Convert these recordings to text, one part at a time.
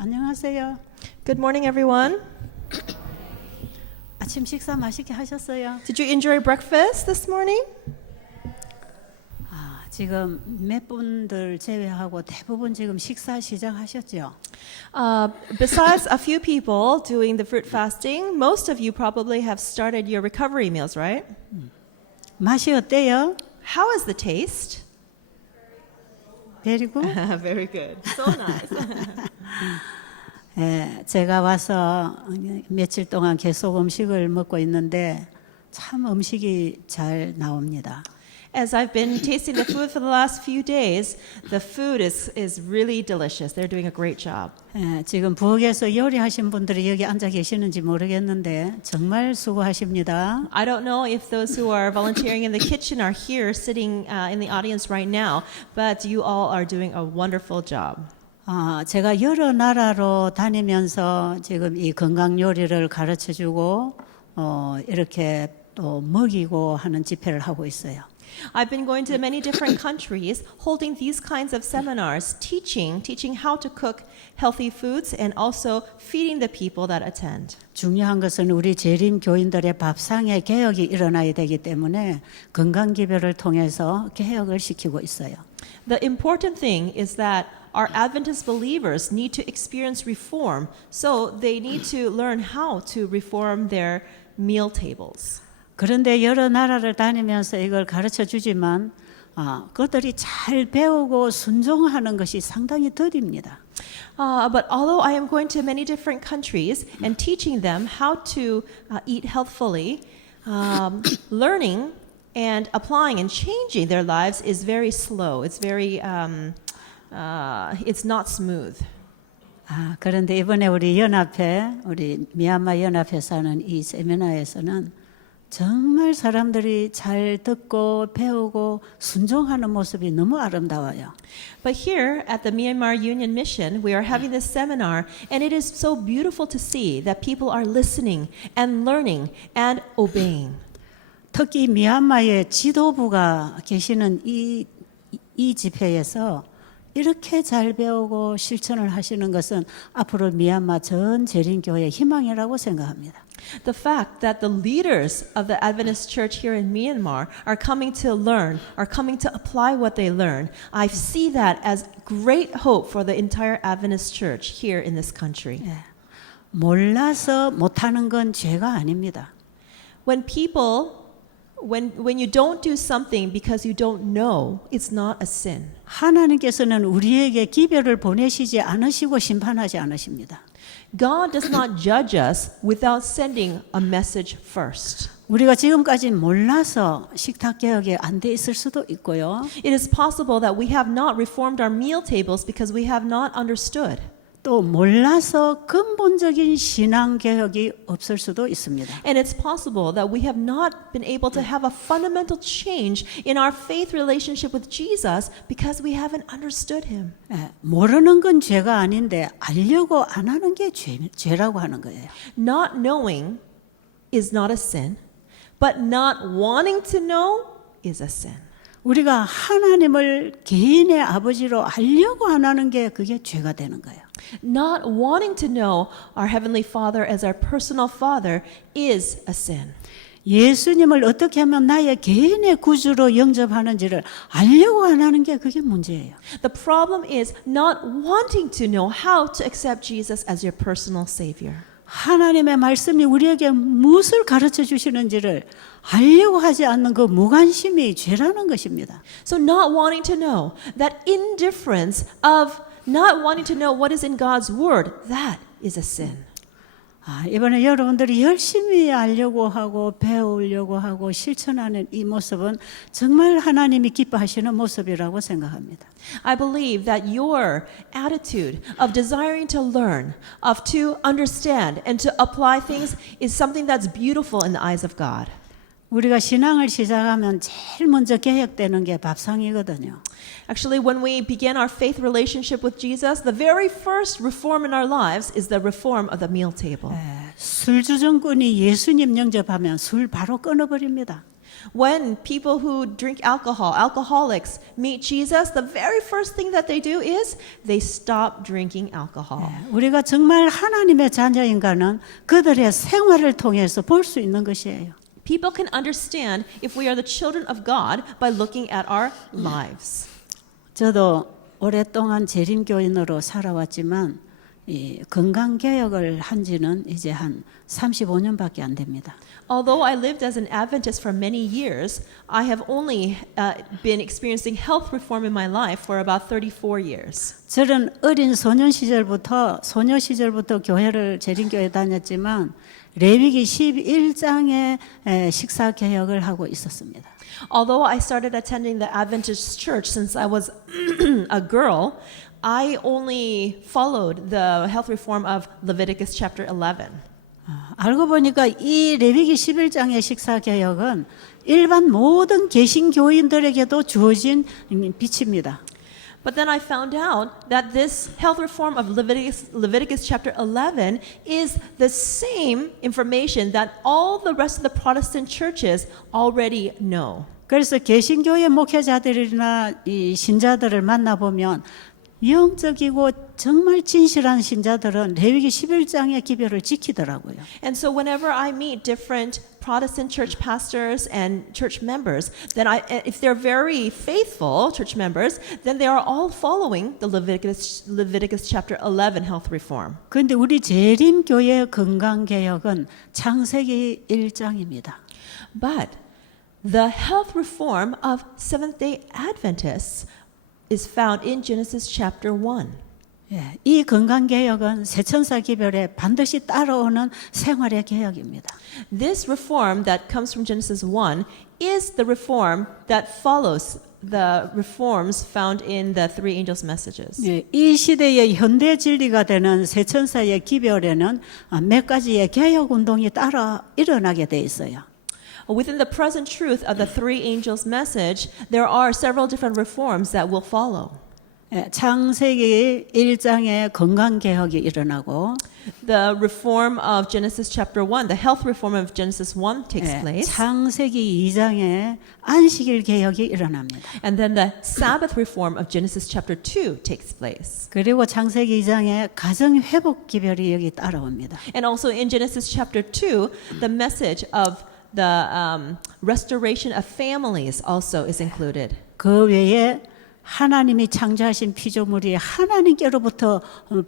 안녕하세요. Good morning, everyone. 아침 식사 맛있게 하셨어요? Did you enjoy breakfast this morning? 지금 몇 분들 제외하고 대부분 지금 식사 시작하셨죠? Besides a few people doing the fruit fasting, most of you probably have started your recovery meals, right? 맛이 어때요? How is the taste? Very good. Very good. So nice. 예, 제가 와서 며칠 동안 계속 음식을 먹고 있는데 참 음식이 잘 나옵니다. As I've been tasting the food for the last few days, the food is really delicious. They're doing a great job. 예, 지금 부엌에서 요리하신 분들이 여기 앉아 계시는지 모르겠는데 정말 수고하십니다. I don't know if those who are volunteering in the kitchen are here sitting in the audience right now, but you all are doing a wonderful job. 제가 여러 나라로 다니면서 지금 이 건강 요리를 가르쳐주고 이렇게 또 먹이고 하는 집회를 하고 있어요. I've been going to many different countries, holding these kinds of seminars, teaching how to cook healthy foods and also feeding the people that attend. 중요한 것은 우리 재림 교인들의 밥상의 개혁이 일어나야 되기 때문에 건강 기별을 통해서 개혁을 시키고 있어요. The important thing is that our Adventist believers need to experience reform, so they need to learn how to reform their meal tables. 그런데 여러 나라를 다니면서 이걸 가르쳐 주지만 그들이 잘 배우고 순종하는 것이 상당히 더딥니다. But although I am going to many different countries and teaching them how to eat healthfully, learning and applying and changing their lives is very slow. It's very, it's not smooth. 그런데 이번에 우리 미얀마 연합회 사는 이 세미나에서는 정말 사람들이 잘 듣고 배우고 순종하는 모습이 너무 아름다워요. But here at the Myanmar Union Mission, we are having this seminar, and it is so beautiful to see that people are listening and learning and obeying. 특히 미얀마의 지도부가 계시는 이 집회에서 이렇게 잘 배우고 실천을 하시는 것은 앞으로 미얀마 전 재림교회의 희망이라고 생각합니다. The fact that the leaders of the Adventist Church here in Myanmar are coming to learn, are coming to apply what they learn, I see that as great hope for the entire Adventist Church here in this country. 몰라서 못하는 건 죄가 아닙니다. When you don't do something because you don't know, it's not a sin. 하나님께서는 우리에게 기별을 보내시지 않으시고 심판하지 않으십니다. God does not judge us without sending a message first. 우리가 지금까지 몰라서 식탁 개혁이 안 돼 있을 수도 있고요. It is possible that we have not reformed our meal tables because we have not understood. 또 몰라서 근본적인 신앙 개혁이 없을 수도 있습니다. And it's possible that we have not been able to have a fundamental change in our faith relationship with Jesus because we haven't understood him. 모르는 건 죄가 아닌데 알려고 안 하는 게 죄라고 하는 거예요. Not knowing is not a sin, but not wanting to know is a sin. 우리가 하나님을 개인의 아버지로 알려고 안 하는 게 그게 죄가 되는 거예요. Not wanting to know our Heavenly Father as our personal Father is a sin. 예수님을 어떻게 하면 나의 개인의 구주로 영접하는지를 알려고 안 하는 게 그게 문제예요. The problem is not wanting to know how to accept Jesus as your personal Savior. 하나님의 말씀이 우리에게 무엇을 가르쳐 주시는지를 알려고 하지 않는 그 무관심이 죄라는 것입니다. So not wanting to know, that indifference of not wanting to know what is in God's Word, that is a sin. 이번에 여러분들이 열심히 알려고 하고 배우려고 하고 실천하는 이 모습은 정말 하나님이 기뻐하시는 모습이라고 생각합니다. I believe that your attitude of desiring to learn, of to understand and to apply things is something that's beautiful in the eyes of God. 우리가 신앙을 시작하면 제일 먼저 개혁되는 게 밥상이거든요. Actually, when we begin our faith relationship with Jesus, the very first reform in our lives is the reform of the meal table. 술주정꾼이 예수님 영접하면 술 바로 끊어버립니다. When people who drink alcohol, alcoholics, meet Jesus, the very first thing that they do is they stop drinking alcohol. 우리가 정말 하나님의 자녀인가는 그들의 생활을 통해서 볼 수 있는 것이에요. People can understand if we are the children of God by looking at our lives. 저도 오랫동안 재림교인으로 살아왔지만 이 건강개혁을 한 지는 이제 한 35년밖에 안 됩니다. Although I lived as an Adventist for many years, I have only been experiencing health reform in my life for about 34 years. 저는 어린 소녀 시절부터 교회를 재림교회 다녔지만 레위기 11장의 식사 개혁을 하고 있었습니다. Although I started attending the Adventist church since I was a girl, I only followed the health reform of Leviticus chapter 11. 알고 보니까 이 레위기 11장의 식사 개혁은 일반 모든 개신교인들에게도 주어진 빛입니다. But then I found out that this health reform of Leviticus chapter 11 is the same information that all the rest of the Protestant churches already know. 그래서 개신교의 목회자들이나 이 신자들을 만나보면 영적이고 정말 진실한 신자들은 레위기 11장의 기별을 지키더라고요. And so whenever I meet different Protestant church pastors and church members, then if they're very faithful church members, then they are all following the Leviticus chapter 11 health reform. 그런데 우리 재림교의 건강개혁은 창세기 1장입니다. But the health reform of Seventh-day Adventists is found in Genesis chapter 1. 예, 이 건강개혁은 새천사 기별에 반드시 따라오는 생활의 개혁입니다. This reform that comes from Genesis 1 is the reform that follows the reforms found in the three angels' messages. 예, 이 시대의 현대 진리가 되는 새천사의 기별에는 몇 가지의 개혁 운동이 따라 일어나게 돼 있어요. Within the present truth of the three angels' message, there are several different reforms that will follow. 예, 창세기 1장에 건강개혁이 일어나고 The reform of Genesis chapter 1, the health reform of Genesis 1 takes 예, place. 창세기 2장에 안식일 개혁이 일어납니다. And then the Sabbath reform of Genesis chapter 2 takes place. 그리고 창세기 2장에 가정회복 기별이 여기 따라옵니다. And also in Genesis chapter 2, the message of the restoration of families also is included. 그 외에 하나님이 창조하신 피조물이 하나님께로부터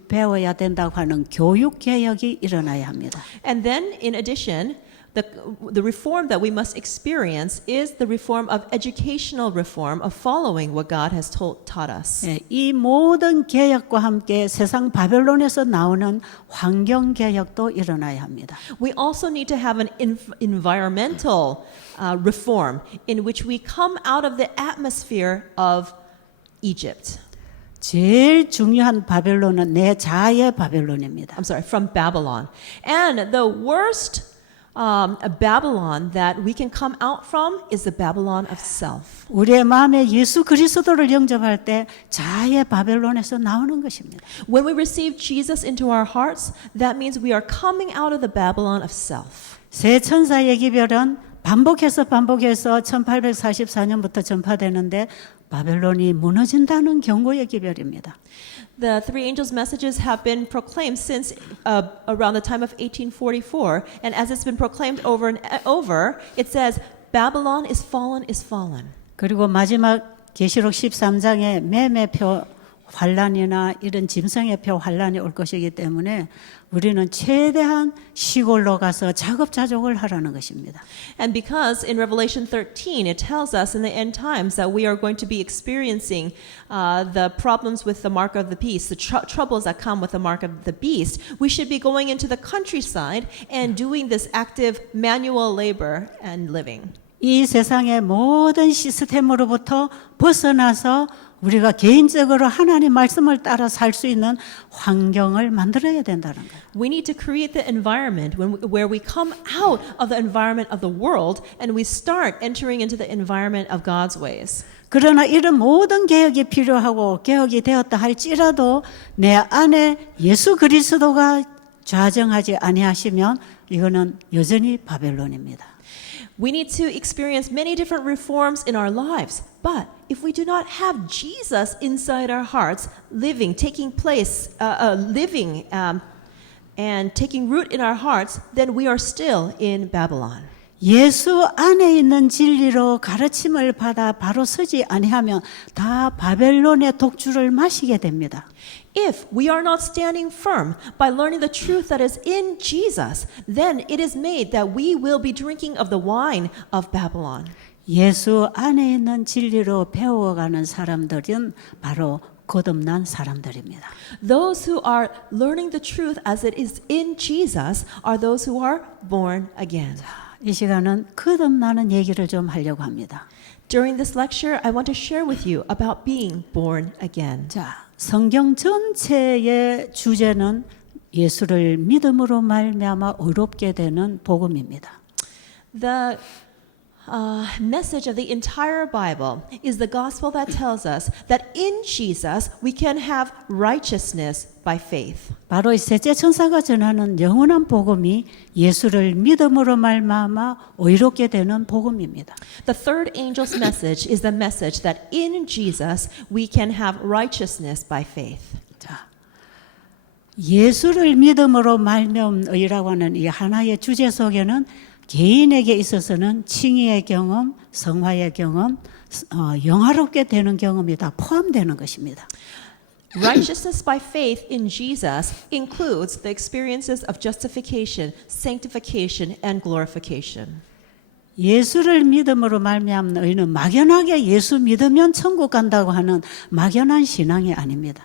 배워야 된다고 하는 교육 개혁이 일어나야 합니다. And then in addition, the reform that we must experience is the reform of educational reform of following what God has taught us. 예, 이 모든 개혁과 함께 세상 바벨론에서 나오는 환경 개혁도 일어나야 합니다. We also need to have an environmental reform in which we come out of the atmosphere of Egypt. 제일 중요한 바벨론은 내 자아의 바벨론입니다. I'm sorry, from Babylon. And the worst Babylon that we can come out from is the Babylon of self. 우리의 마음에 예수 그리스도를 영접할 때 자아의 바벨론에서 나오는 것입니다. When we receive Jesus into our hearts, that means we are coming out of the Babylon of self. 새 천사의 기별은 반복해서 1844년부터 전파되는데 바벨론이 무너진다는 경고의 기별입니다. The three angels' messages have been proclaimed since around the time of 1844, and as it's been proclaimed over and over, it says, Babylon is fallen, is fallen. 그리고 마지막 계시록 13장에 매매표 환란이나 이런 짐승의표 환란이 올 것이기 때문에 우리는 최대한 시골로 가서 자급자족을 하라는 것입니다. And because in Revelation 13 it tells us in the end times that we are going to be experiencing the problems with the mark of the beast, the troubles that come with the mark of the beast, we should be going into the countryside and doing this active manual labor and living. 이 세상의 모든 시스템으로부터 벗어나서 우리가 개인적으로 하나님 말씀을 따라 살 수 있는 환경을 만들어야 된다는 거예요. We need to create the environment where we come out of the environment of the world and we start entering into the environment of God's ways. 그러나 이런 모든 개혁이 필요하고 개혁이 되었다 할지라도 내 안에 예수 그리스도가 좌정하지 아니하시면 이거는 여전히 바벨론입니다. We need to experience many different reforms in our lives. But if we do not have Jesus inside our hearts, living, taking place, living, and taking root in our hearts, then we are still in Babylon. 예수 안에 있는 진리로 가르침을 받아 바로 서지 아니하면 다 바벨론의 독주를 마시게 됩니다. If we are not standing firm by learning the truth that is in Jesus, then it is made that we will be drinking of the wine of Babylon. 예수 안에 있는 진리로 배워가는 사람들은 바로 거듭난 사람들입니다. Those who are learning the truth as it is in Jesus are those who are born again. 이 시간은 거듭나는 얘기를 좀 하려고 합니다. During this lecture, I want to share with you about being born again. 자, 성경 전체의 주제는 예수를 믿음으로 말미암아 의롭게 되는 복음입니다. The message of the entire Bible is the gospel that tells us that in Jesus we can have righteousness by faith. 바로 이 셋째 천사가 전하는 영원한 복음이 예수를 믿음으로 말미암아 의롭게 되는 복음입니다. The third angel's message is the message that in Jesus we can have righteousness by faith. 자, 예수를 믿음으로 말미암은 의라고 하는 이 하나의 주제 속에는 개인에게 있어서는 칭의의 경험, 성화의 경험, 영화롭게 되는 경험이 다 포함되는 것입니다. Righteousness by faith in Jesus includes the experiences of justification, sanctification, and glorification. 예수를 믿음으로 말미암는 의는 막연하게 예수 믿으면 천국 간다고 하는 막연한 신앙이 아닙니다.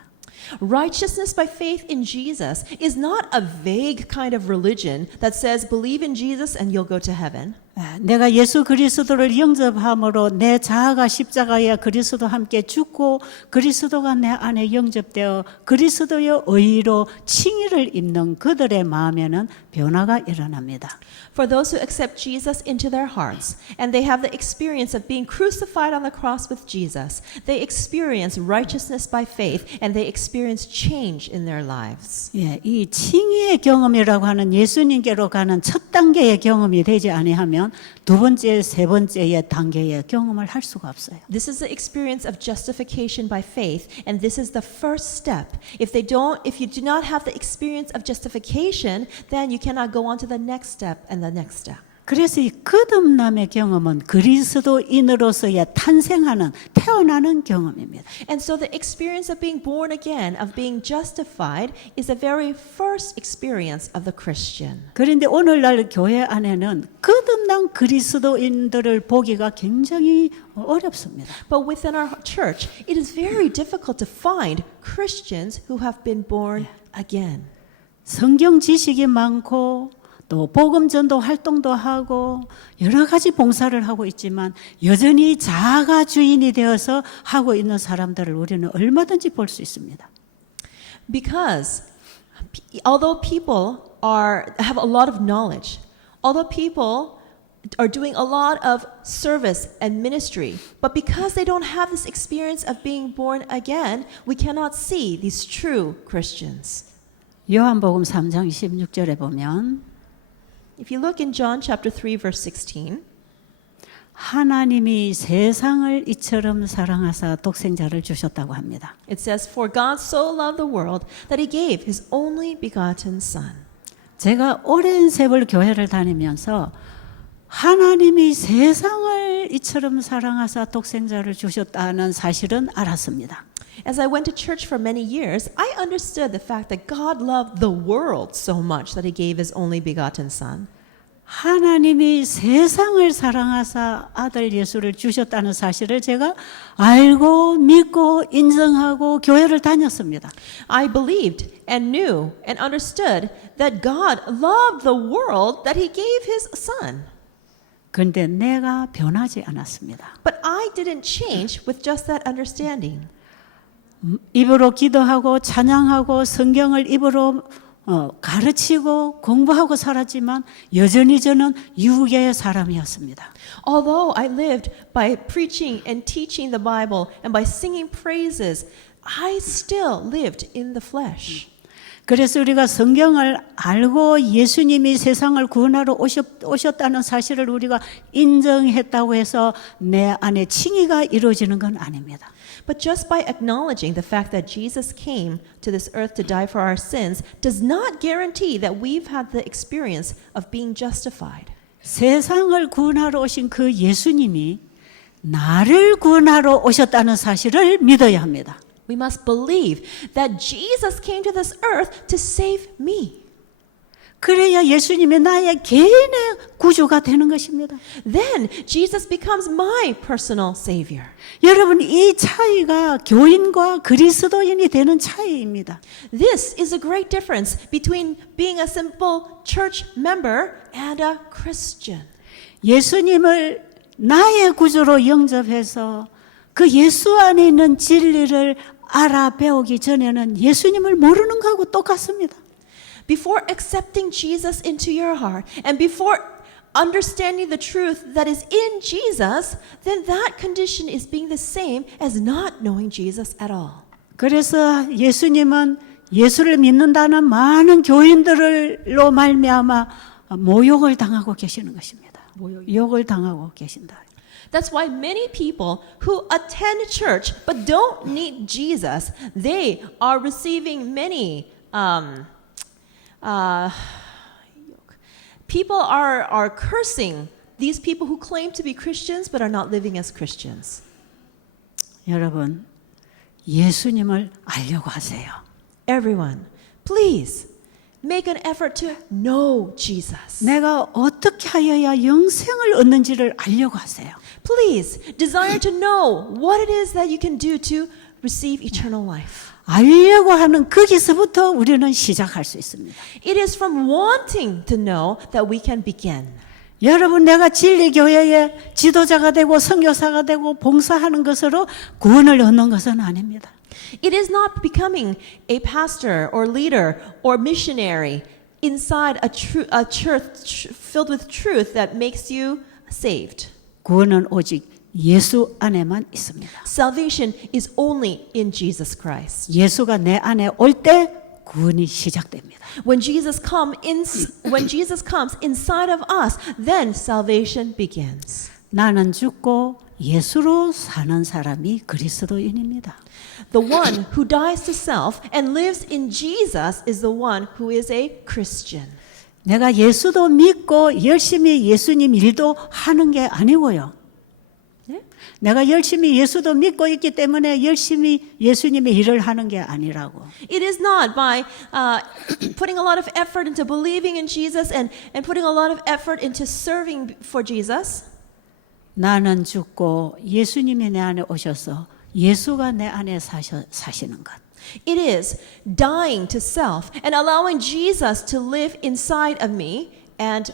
Righteousness by faith in Jesus is not a vague kind of religion that says believe in Jesus and you'll go to heaven. 내가 예수 그리스도를 영접함으로 내 자아가 십자가에 그리스도와 함께 죽고 그리스도가 내 안에 영접되어 그리스도의 의로 칭의를 입는 그들의 마음에는 변화가 일어납니다. For those who accept Jesus into their hearts and they have the experience of being crucified on the cross with Jesus, they experience righteousness by faith and they experience change in their lives. 예, 이 칭의의 경험이라고 하는 예수님께로 가는 첫 단계의 경험이 되지 아니하면 두 번째, 세 번째의 단계의 경험을 할 수가 없어요. This is the experience of justification by faith, and this is the first step. If you do not have the experience of justification, then you cannot go on to the next step and the next step. 그래서 이 거듭남의 경험은 그리스도인으로서의 탄생하는, 태어나는 경험입니다. And so the experience of being born again, of being justified, is the very first experience of the Christian. 그런데 오늘날 교회 안에는 거듭난 그리스도인들을 보기가 굉장히 어렵습니다. But within our church, it is very difficult to find Christians who have been born again. 성경 지식이 많고 또 복음 전도 활동도 하고 여러 가지 봉사를 하고 있지만 여전히 자아가 주인이 되어서 하고 있는 사람들을 우리는 얼마든지 볼 수 있습니다. Because although people have a lot of knowledge, although people are doing a lot of service and ministry, but because they don't have this experience of being born again, we cannot see these true Christians. 요한복음 3장 16절에 보면 If you look in John chapter 3 verse 16, 하나님이 세상을 이처럼 사랑하사 독생자를 주셨다고 합니다. it says, For God so loved the world that he gave his only begotten son. 제가 오랜 세월 교회를 다니면서 하나님이 세상을 이처럼 사랑하사 독생자를 주셨다는 사실은 알았습니다. As I went to church for many years, I understood the fact that God loved the world so much that he gave his only begotten son. 하나님이 세상을 사랑하사 아들 예수를 주셨다는 사실을 제가 알고 믿고 인정하고 교회를 다녔습니다. I believed and knew and understood that God loved the world that he gave his son. 그런데 내가 변하지 않았습니다. But I didn't change with just that understanding. 입으로 기도하고 찬양하고 성경을 입으로 가르치고 공부하고 살았지만 여전히 저는 유괴의 사람이었습니다. Although I lived by preaching and teaching the Bible and by singing praises, I still lived in the flesh. 그래서 우리가 성경을 알고 예수님이 세상을 구원하러 오셨다는 사실을 우리가 인정했다고 해서 내 안에 칭의가 이루어지는 건 아닙니다. But just by acknowledging the fact that Jesus came to this earth to die for our sins does not guarantee that we've had the experience of being justified. 세상을 구원하러 오신 그 예수님이 나를 구원하러 오셨다는 사실을 믿어야 합니다. We must believe that Jesus came to this earth to save me. 그래야 예수님이 나의 개인의 구주가 되는 것입니다. Then Jesus becomes my personal savior. 여러분, 이 차이가 교인과 그리스도인이 되는 차이입니다. This is a great difference between being a simple church member and a Christian. 예수님을 나의 구주로 영접해서 그 예수 안에 있는 진리를 알아 배우기 전에는 예수님을 모르는 것하고 똑같습니다. Before accepting Jesus into your heart and before understanding the truth that is in Jesus, then that condition is being the same as not knowing Jesus at all. 그래서 예수님은 예수를 믿는다는 많은 교인들로 말미암아 모욕을 당하고 계시는 것입니다. 욕을 당하고 계신다. That's why many people who attend church but don't need Jesus, they are receiving many people are cursing these people who claim to be Christians but are not living as Christians. 여러분, 예수님을 알려고 하세요. Everyone, please make an effort to know Jesus. 내가 어떻게 하여야 영생을 얻는지를 알려고 하세요. Please desire to know what it is that you can do to receive eternal life. 알려고 하는 거기서부터 우리는 시작할 수 있습니다. It is from wanting to know that we can begin. 여러분, 내가 진리교회의 지도자가 되고 선교사가 되고 봉사하는 것으로 구원을 얻는 것은 아닙니다. It is not becoming a pastor or leader or missionary inside a church filled with truth that makes you saved. 구원은 오직 예수 안에만 있습니다. Salvation is only in Jesus Christ. 예수가 내 안에 올 때 구원이 시작됩니다. When Jesus comes inside of us, then salvation begins. 나는 죽고 예수로 사는 사람이 그리스도인입니다. The one who dies to self and lives in Jesus is the one who is a Christian. 내가 예수도 믿고 열심히 예수님 일도 하는 게 아니고요. 네? 내가 열심히 예수도 믿고 있기 때문에 열심히 예수님의 일을 하는 게 아니라고. It is not by putting a lot of effort into believing in Jesus and putting a lot of effort into serving for Jesus. 나는 죽고 예수님이 내 안에 오셔서 예수가 내 안에 사시는 것. It is dying to self and allowing Jesus to live inside of me and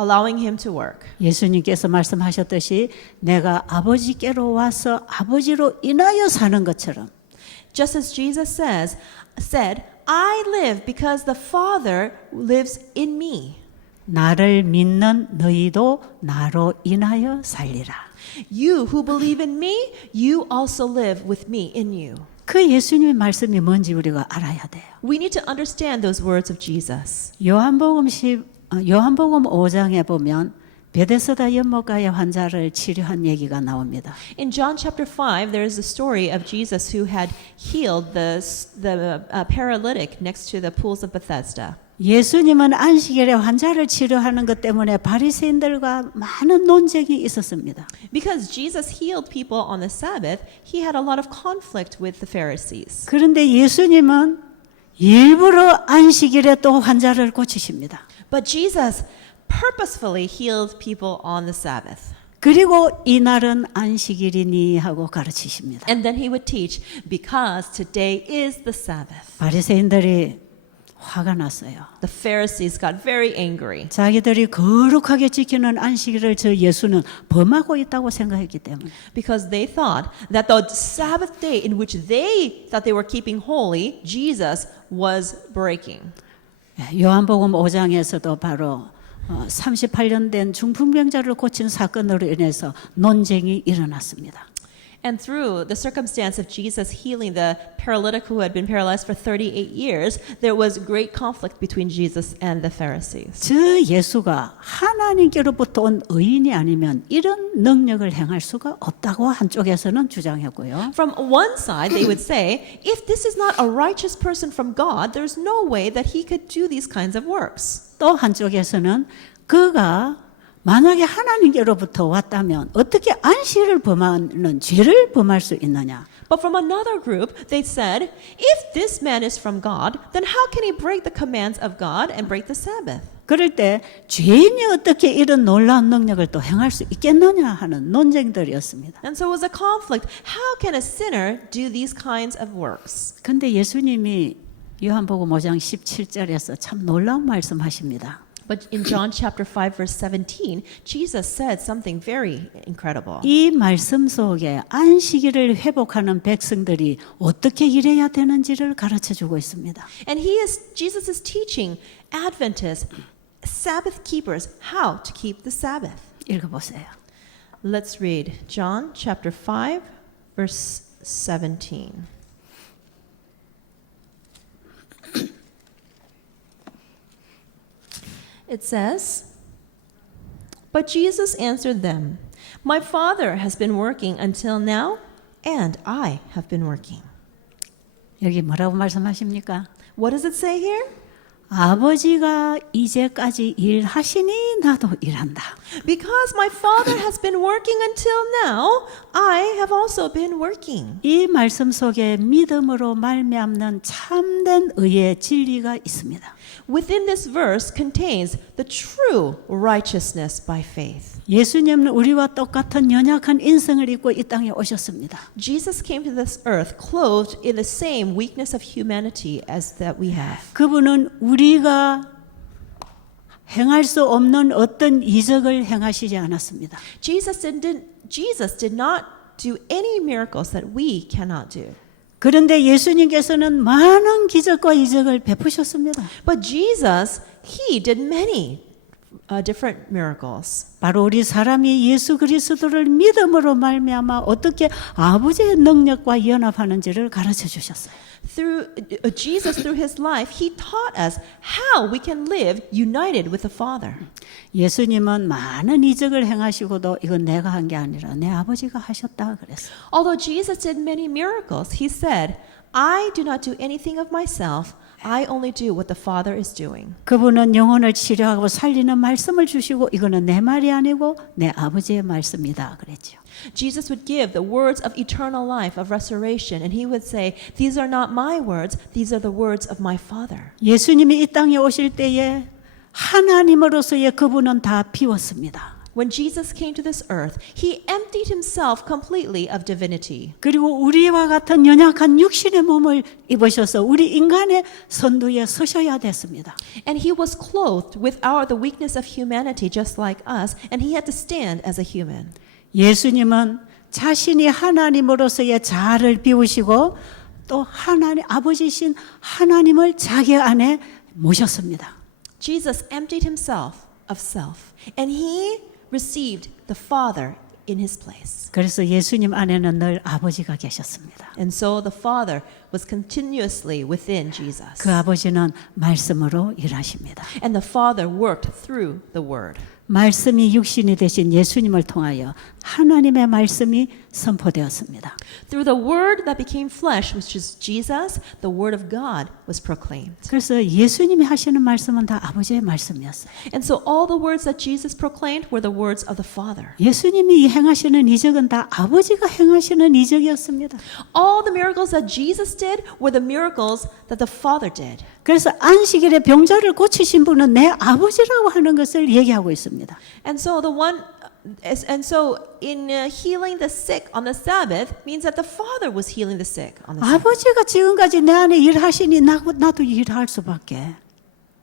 allowing him to work. 예수님께서 말씀하셨듯이 내가 아버지께로 와서 아버지로 인하여 사는 것처럼 Just as Jesus said, I live because the Father lives in me. 나를 믿는 너희도 나로 인하여 살리라. You who believe in me, you also live with me in you. 그 예수님의 말씀이 뭔지 우리가 알아야 돼요. We need to understand those words of Jesus. 요한복음 5장에 보면 베데스다 연못가의 환자를 치료한 얘기가 나옵니다. In John chapter 5, there is the story of Jesus who had healed the paralytic next to the pools of Bethesda. 예수님은 안식일에 환자를 치료하는 것 때문에 바리새인들과 많은 논쟁이 있었습니다. Because Jesus healed people on the Sabbath, he had a lot of conflict with the Pharisees. 그런데 예수님은 일부러 안식일에 또 환자를 고치십니다. But Jesus purposefully healed people on the Sabbath. 그리고 이날은 안식일이니 하고 가르치십니다. And then he would teach, because today is the Sabbath. 바리새인들이 화가 났어요. The Pharisees got very angry 자기들이 거룩하게 지키는 안식일을 저 예수는 범하고 있다고 생각했기 때문에. because they thought that the Sabbath day in which they thought they were keeping holy, Jesus was breaking. 요한복음 5장에서도 바로 38년 된 중풍병자를 고친 사건으로 인해서 논쟁이 일어났습니다. And through the circumstance of Jesus healing the paralytic who had been paralyzed for 38 years, there was great conflict between Jesus and the Pharisees. 저 예수가 하나님께로부터 온 의인이 아니면 이런 능력을 행할 수가 없다고 한쪽에서는 주장했고요. From one side, they would say, if this is not a righteous person from God, there's no way that he could do these kinds of works. 또 한쪽에서는 그가 만약에 하나님께로부터 왔다면 어떻게 안식일을 범하는 죄를 범할 수 있느냐? But from another group, they said, if this man is from God, then how can he break the commands of God and break the Sabbath? 그럴 때 죄인이 어떻게 이런 놀라운 능력을 또 행할 수 있겠느냐 하는 논쟁들이었습니다. And so it was a conflict. How can a sinner do these kinds of works? 근데 예수님이 요한복음 5장 17절에서 참 놀라운 말씀하십니다. But in John chapter 5 verse 17, Jesus said something very incredible. 이 말씀 속에 안식일을 회복하는 백성들이 어떻게 일해야 되는지를 가르쳐 주고 있습니다. And Jesus is teaching Adventists, Sabbath keepers, how to keep the Sabbath. 읽어 보세요. Let's read John chapter 5 verse 17. It says, But Jesus answered them, My Father has been working until now, and I have been working. 여기 뭐라고 말씀하십니까? What does it say here? 아버지가 이제까지 일하시니 나도 일한다. Because my Father has been working until now, I have also been working. 이 말씀 속에 믿음으로 말미암는 참된 의의 진리가 있습니다. Within this verse contains the true righteousness by faith. 예수님은 우리와 똑같은 연약한 인성을 입고 이 땅에 오셨습니다. Jesus came to this earth clothed in the same weakness of humanity as that we have. 그분은 우리가 행할 수 없는 어떤 이적을 행하시지 않았습니다. Jesus did not do any miracles that we cannot do. 그런데 예수님께서는 많은 기적과 이적을 베푸셨습니다. But Jesus, he did many different miracles. 바로 우리 사람이 예수 그리스도를 믿음으로 말미암아 어떻게 아버지의 능력과 연합하는지를 가르쳐 주셨어요. Through Jesus, through his life, he taught us how we can live united with the Father. 예수님은 많은 이적을 행하시고도 이건 내가 한 게 아니라 내 아버지가 하셨다 그랬어요. Although Jesus did many miracles, he said, I do not do anything of myself. I only do what the Father is doing. 그분은 영혼을 치료하고 살리는 말씀을 주시고 이거는 내 말이 아니고 내 아버지의 말씀이다 그랬죠. Jesus would give the words of eternal life, of restoration, and he would say, These are not my words, these are the words of my Father. 예수님이 이 땅에 오실 때에 하나님으로서의 그분은 다 비웠습니다. When Jesus came to this earth, he emptied himself completely of divinity. 그리고 우리와 같은 연약한 육신의 몸을 입으셔서 우리 인간의 선두에 서셔야 됐습니다. And he was clothed with the weakness of humanity just like us, and he had to stand as a human. 예수님은 자신이 하나님으로서의 자아를 비우시고 또 하나님 아버지신 하나님을 자기 안에 모셨습니다. Jesus emptied himself of self, and he received the Father in his place. 그래서 예수님 안에는 늘 아버지가 계셨습니다. And so the Father was continuously within Jesus. 그 아버지는 말씀으로 일하십니다. And the Father worked through the Word. 말씀이 육신이 되신 예수님을 통하여 하나님의 말씀이 선포되었습니다. Through the Word that became flesh, which is Jesus, the Word of God was proclaimed. 그래서 예수님이 하시는 말씀은 다 아버지의 말씀이었어요. And so all the words that Jesus proclaimed were the words of the Father. 예수님이 행하시는 이적은 다 아버지가 행하시는 이적이었습니다. All the miracles that Jesus did were the miracles that the Father did. 그래서 안식일에 병자를 고치신 분은 내 아버지라고 하는 것을 얘기하고 있습니다. And so in healing the sick on the Sabbath means that the Father was healing the sick on the Sabbath. 아버지가 지금까지 내 안에 일하시니 나도 일할 수밖에.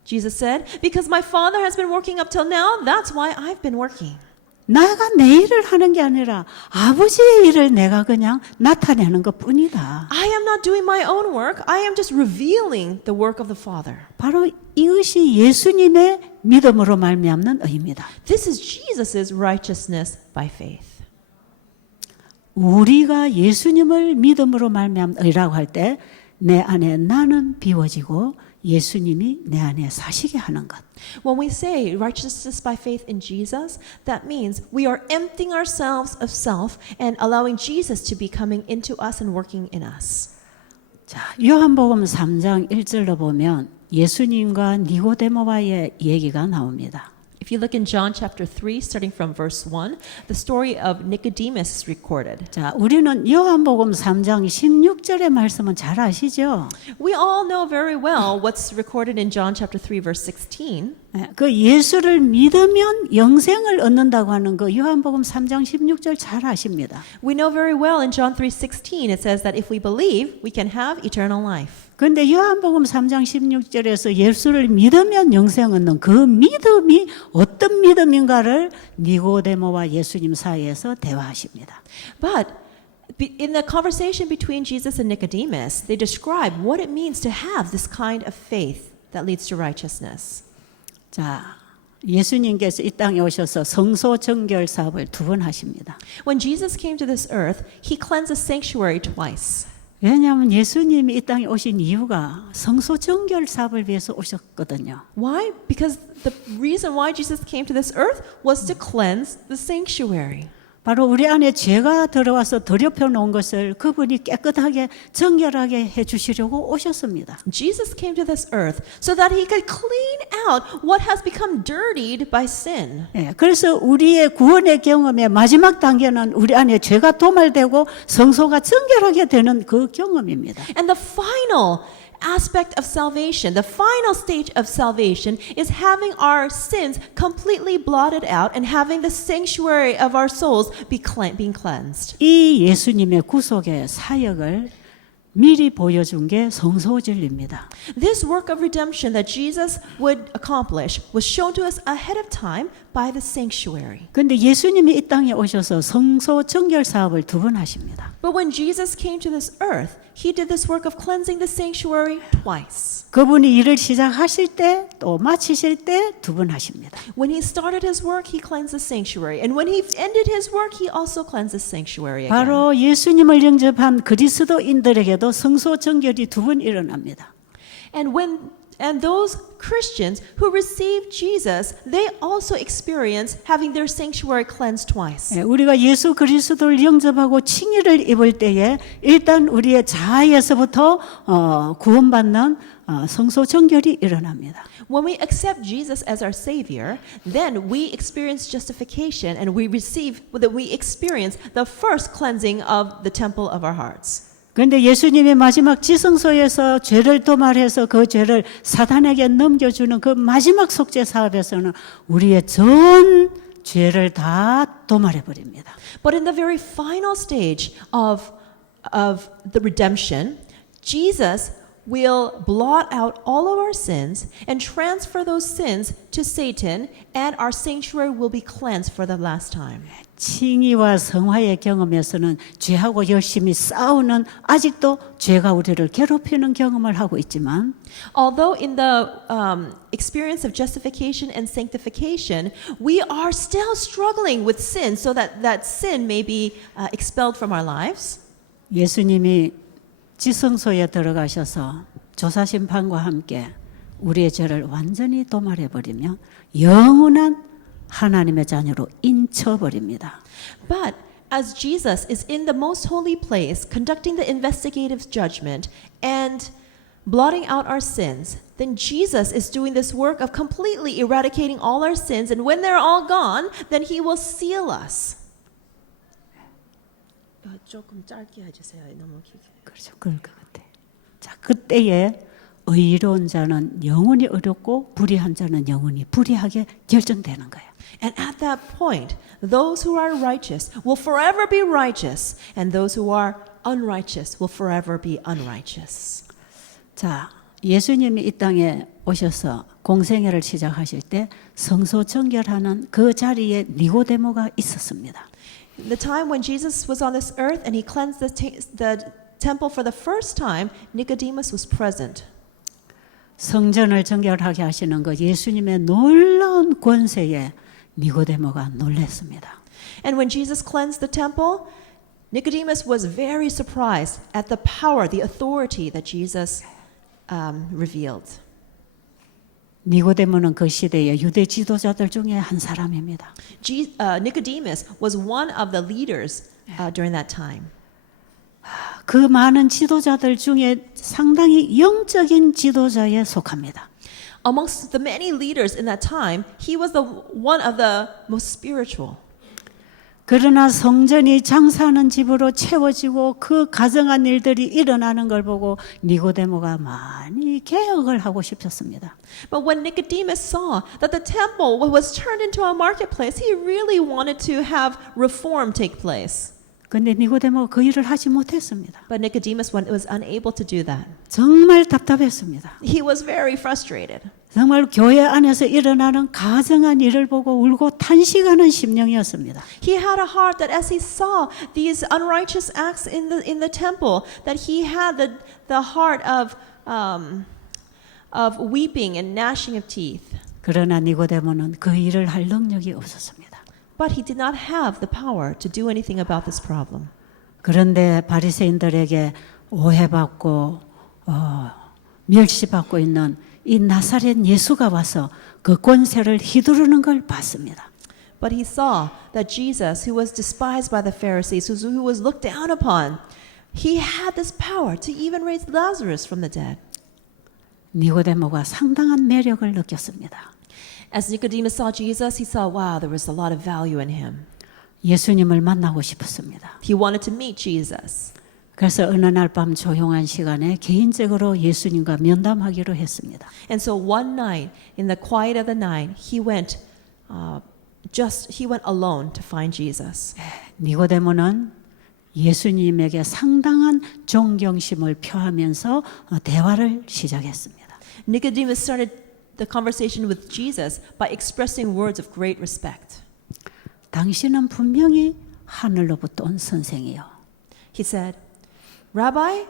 Jesus said, because my Father has been working up till now, that's why I've been working. 내가 내 일을 하는 게 아니라 아버지의 일을 내가 그냥 나타내는 것뿐이다. I am not doing my own work. I am just revealing the work of the Father. 바로 이것이 예수님의 믿음으로 말미암는 의입니다. This is Jesus' righteousness by faith. 우리가 예수님을 믿음으로 말미암으라고 할 때 내 안에 나는 비워지고 예수님이 내 안에 사시게 하는 것. When we say righteousness by faith in Jesus, that means we are emptying ourselves of self and allowing Jesus to be coming into us and working in us. 자, 요한복음 3장 1절로 보면 예수님과 니고데모와의 얘기가 나옵니다. If you look in John chapter 3, starting from verse 1, the story of Nicodemus is recorded. 자, 우리는 요한복음 3장 16절의 말씀은 잘 아시죠? We all know very well what's recorded in John chapter 3, verse 16. 그 예수를 믿으면 영생을 얻는다고 하는 그 요한복음 3장 16절 잘 아십니다. We know very well in John 3:16 it says that if we believe, we can have eternal life. 그런데 요한복음 3장 16절에서 예수를 믿으면 영생 얻는 그 믿음이 어떤 믿음인가를 니고데모와 예수님 사이에서 대화하십니다. But in the conversation between Jesus and Nicodemus, they describe what it means to have this kind of faith that leads to righteousness. 자, 예수님께서 이 땅에 오셔서 성소 정결 사업을 2번 하십니다. When Jesus came to this earth, he cleansed the sanctuary twice. 왜냐하면 예수님이 이 땅에 오신 이유가 성소 정결 사업을 위해서 오셨거든요. Why? Because the reason why Jesus came to this earth was to cleanse the sanctuary. 바로 우리 안에 죄가 들어와서 더럽혀 놓은 것을 그분이 깨끗하게 정결하게 해 주시려고 오셨습니다. Jesus came to this earth so that he could clean out what has become dirtied by sin. 예, 그래서 우리의 구원의 경험의 마지막 단계는 우리 안에 죄가 도말되고 성소가 정결하게 되는 그 경험입니다. And the final aspect of salvation, the final stage of salvation is having our sins completely blotted out and having the sanctuary of our souls being cleansed. 이 예수님의 구속의 사역을 미리 보여준 게 성소진리입니다. This work of redemption that Jesus would accomplish was shown to us ahead of time by the sanctuary. 그런데 예수님이 이 땅에 오셔서 성소 정결 사업을 2번 하십니다. But when Jesus came to this earth, he did this work of cleansing the sanctuary twice. 그분이 일을 시작하실 때 또 마치실 때 2번 하십니다. When he started his work, he cleansed the sanctuary. And when he ended his work, he also cleansed the sanctuary again. 바로 예수님을 영접한 그리스도인들에게도 성소 정결이 2번 일어납니다. And those Christians who received Jesus, they also experience having their sanctuary cleansed twice. 예, 우리가 예수 그리스도를 영접하고 칭의를 입을 때에 일단 우리의 자아에서부터 구원받는 성소 정결이 일어납니다. When we accept Jesus as our Savior, then we experience justification and we experience the first cleansing of the temple of our hearts. 그런데 예수님의 마지막 지성소에서 죄를 도말해서 그 죄를 사단에게 넘겨주는 그 마지막 속죄 사업에서는 우리의 전 죄를 다 도말해 버립니다. But in the very final stage of the redemption, Jesus will blot out all of our sins and transfer those sins to Satan, and our sanctuary will be cleansed for the last time. 칭의와 성화의 경험에서는 죄하고 열심히 싸우는 아직도 죄가 우리를 괴롭히는 경험을 하고 있지만 Although in the experience of justification and sanctification, we are still struggling with sin so that sin may be expelled from our lives. 예수님이 지성소에 들어가셔서 조사심판과 함께 우리의 죄를 완전히 도말해 버리면 영원한 하나님의 자녀로 인쳐버립니다. But as Jesus is in the most holy place, conducting the investigative judgment and blotting out our sins, then Jesus is doing this work of completely eradicating all our sins, and when they're all gone, then he will seal us. 조금 짧게 해주세요. 너무 길게. 그렇죠. 그럴 것 같아. 자, 그때에 의로운 자는 영원히 어렵고 불의한 자는 영원히 불의하게 결정되는 거예요. And at that point, those who are righteous will forever be righteous, and those who are unrighteous will forever be unrighteous. 자, 예수님이 이 땅에 오셔서 공생애를 시작하실 때 성소 정결하는 그 자리에 니고데모가 있었습니다. The time when Jesus was on this earth and he cleansed the temple for the first time, Nicodemus was present. 성전을 정결하게 하시는 그 예수님의 놀라운 권세에 니고데모가 놀랐습니다. And when Jesus cleansed the temple, Nicodemus was very surprised at the power, the authority that Jesus revealed. 니고데모는 그 시대의 유대 지도자들 중에 한 사람입니다. Nicodemus was one of the leaders during that time. 그 많은 지도자들 중에 상당히 영적인 지도자에 속합니다. Amongst the many leaders in that time, he was one of the most spiritual. 그러나 성전이 장사하는 집으로 채워지고 그 가정한 일들이 일어나는 걸 보고 니고데모가 많이 개혁을 하고 싶었습니다. But when Nicodemus saw that the temple was turned into a marketplace, he really wanted to have reform take place. 근데 니고데모가 그 일을 하지 못했습니다. But Nicodemus was unable to do that. 정말 답답했습니다. He was very frustrated. 정말 교회 안에서 일어나는 가정한 일을 보고 울고 탄식하는 심령이었습니다. He had a heart that as he saw these unrighteous acts in the temple, that he had the heart of weeping and gnashing of teeth. 그러나 니고데모는 그 일을 할 능력이 없었습니다. But he did not have the power to do anything about this problem. 그런데 바리새인들에게 오해받고 멸시받고 있는 이 나사렛 예수가 와서 그 권세를 휘두르는 걸 봤습니다. But he saw that Jesus, who was despised by the Pharisees, who was looked down upon, he had this power to even raise Lazarus from the dead. 니고데모가 상당한 매력을 느꼈습니다. As Nicodemus saw Jesus, he saw, wow, there was a lot of value in him. 예수님을 만나고 싶었습니다. He wanted to meet Jesus. 그래서 어느 날 밤 조용한 시간에 개인적으로 예수님과 면담하기로 했습니다. And so one night, in the quiet of the night, he went alone to find Jesus. 니고데모는 예수님에게 상당한 존경심을 표하면서 대화를 시작했습니다. Nicodemus started the conversation with Jesus by expressing words of great respect. 당신은 분명히 하늘로부터 온 선생이요. He said, Rabbi,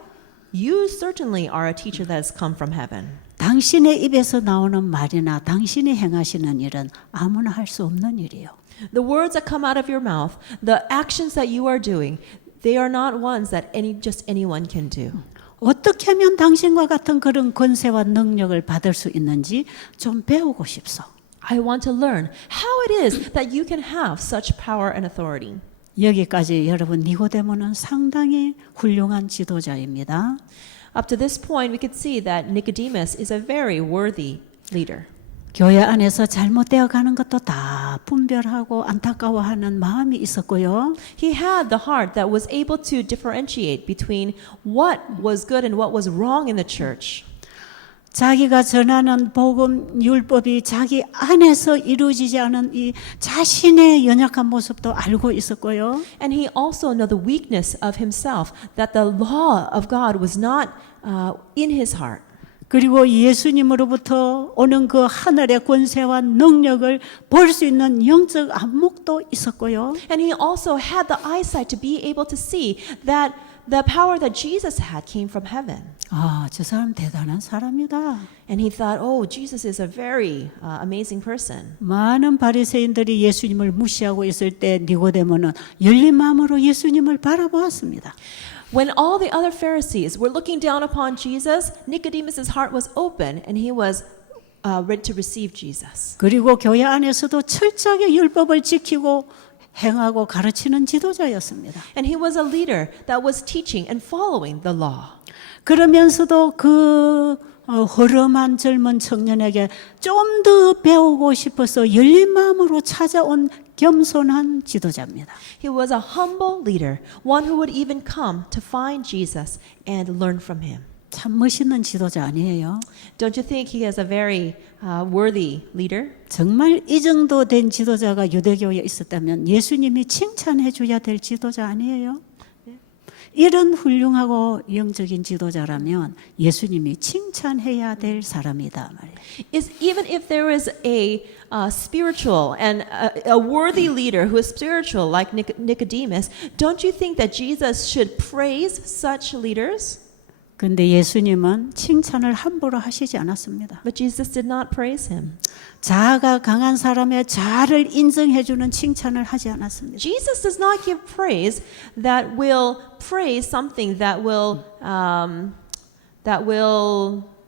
you certainly are a teacher that has come from heaven. 당신의 입에서 나오는 말이나 당신이 행하시는 일은 아무나 할 수 없는 일이요. The words that come out of your mouth, the actions that you are doing, they are not ones that just anyone can do. 어떻게 하면 당신과 같은 그런 권세와 능력을 받을 수 있는지 좀 배우고 싶소. I want to learn how it is that you can have such power and authority. 여기까지 여러분 니고데모는 상당히 훌륭한 지도자입니다. Up to this point, we could see that Nicodemus is a very worthy leader. 교회 안에서 잘못되어 가는 것도 다 분별하고 안타까워하는 마음이 있었고요. He had the heart that was able to differentiate between what was good and what was wrong in the church. 자기가 전하는 복음 율법이 자기 안에서 이루어지지 않은 이 자신의 연약한 모습도 알고 있었고요. And he also knew the weakness of himself, that the law of God was not in his heart. 그리고 예수님으로부터 오는 그 하늘의 권세와 능력을 볼 수 있는 영적 안목도 있었고요. And he also had the eyesight to be able to see that the power that Jesus had came from heaven. 아, 저 사람 대단한 사람이다. And he thought, oh, Jesus is a very amazing person. 많은 바리새인들이 예수님을 무시하고 있을 때 니고데모는 열린 마음으로 예수님을 바라보았습니다. When all the other Pharisees were looking down upon Jesus, Nicodemus' heart was open and he was ready to receive Jesus. 그리고 교회 안에서도 철저하게 율법을 지키고 행하고 가르치는 지도자였습니다. And he was a leader that was teaching and following the law. 그러면서도 그 허름한 젊은 청년에게 좀 더 배우고 싶어서 열린 마음으로 찾아온 겸손한 지도자입니다. He was a humble leader, one who would even come to find Jesus and learn from him. 참 멋있는 지도자 아니에요? Don't you think he is a very worthy leader? 정말 이 정도 된 지도자가 유대교에 있었다면 예수님이 칭찬해 줘야 될 지도자 아니에요? 이런 훌륭하고 영적인 지도자라면 예수님이 칭찬해야 될 사람이다 말이에요. Even if there is a spiritual and a worthy leader who is spiritual like Nicodemus, don't you think that Jesus should praise such leaders? 근데 예수님은 칭찬을 함부로 하시지 않았습니다. But Jesus did not praise him. 자아가 강한 사람의 자아를 인정해주는 칭찬을 하지 않았습니다. Jesus does not give praise that will praise something that will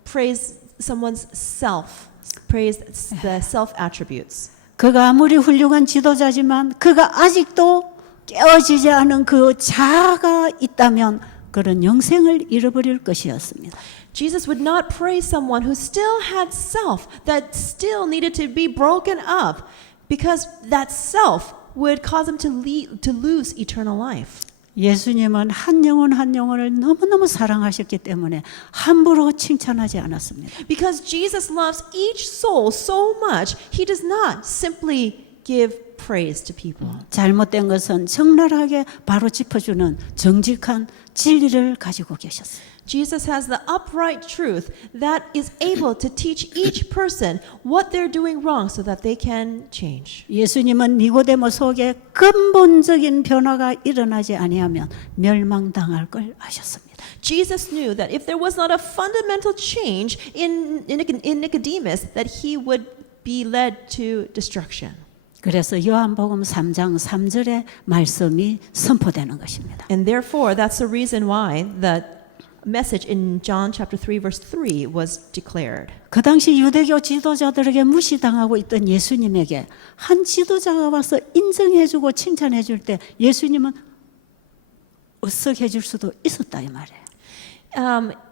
praise someone's self, praise the self attributes. 그가 아무리 훌륭한 지도자지만 그가 아직도 깨어지지 않은 그 자아가 있다면 그런 영생을 잃어버릴 것이었습니다. Jesus would not praise someone who still had self, that still needed to be broken up, because that self would cause him to lose eternal life. 예수님은 한 영혼 한 영혼을 너무너무 사랑하셨기 때문에 함부로 칭찬하지 않았습니다. Because Jesus loves each soul so much, he does not simply give praise to people. 잘못된 것은 적나라하게 바로 짚어주는 정직한 진리를 가지고 계셨어요. Jesus has the upright truth that is able to teach each person what they're doing wrong so that they can change. 예수님은 니고데모 속에 근본적인 변화가 일어나지 아니하면 멸망당할 걸 아셨습니다. Jesus knew that if there was not a fundamental change in Nicodemus, that he would be led to destruction. 그래서 요한복음 3장 3절의 말씀이 선포되는 것입니다. And therefore, that's the reason why the message in John chapter 3 verse 3 was declared. 그 당시 유대교 지도자들에게 무시당하고 있던 예수님에게 한 지도자가 와서 인정해주고 칭찬해줄 때 예수님은 으쓱해줄 수도 있었다 이 말이에요.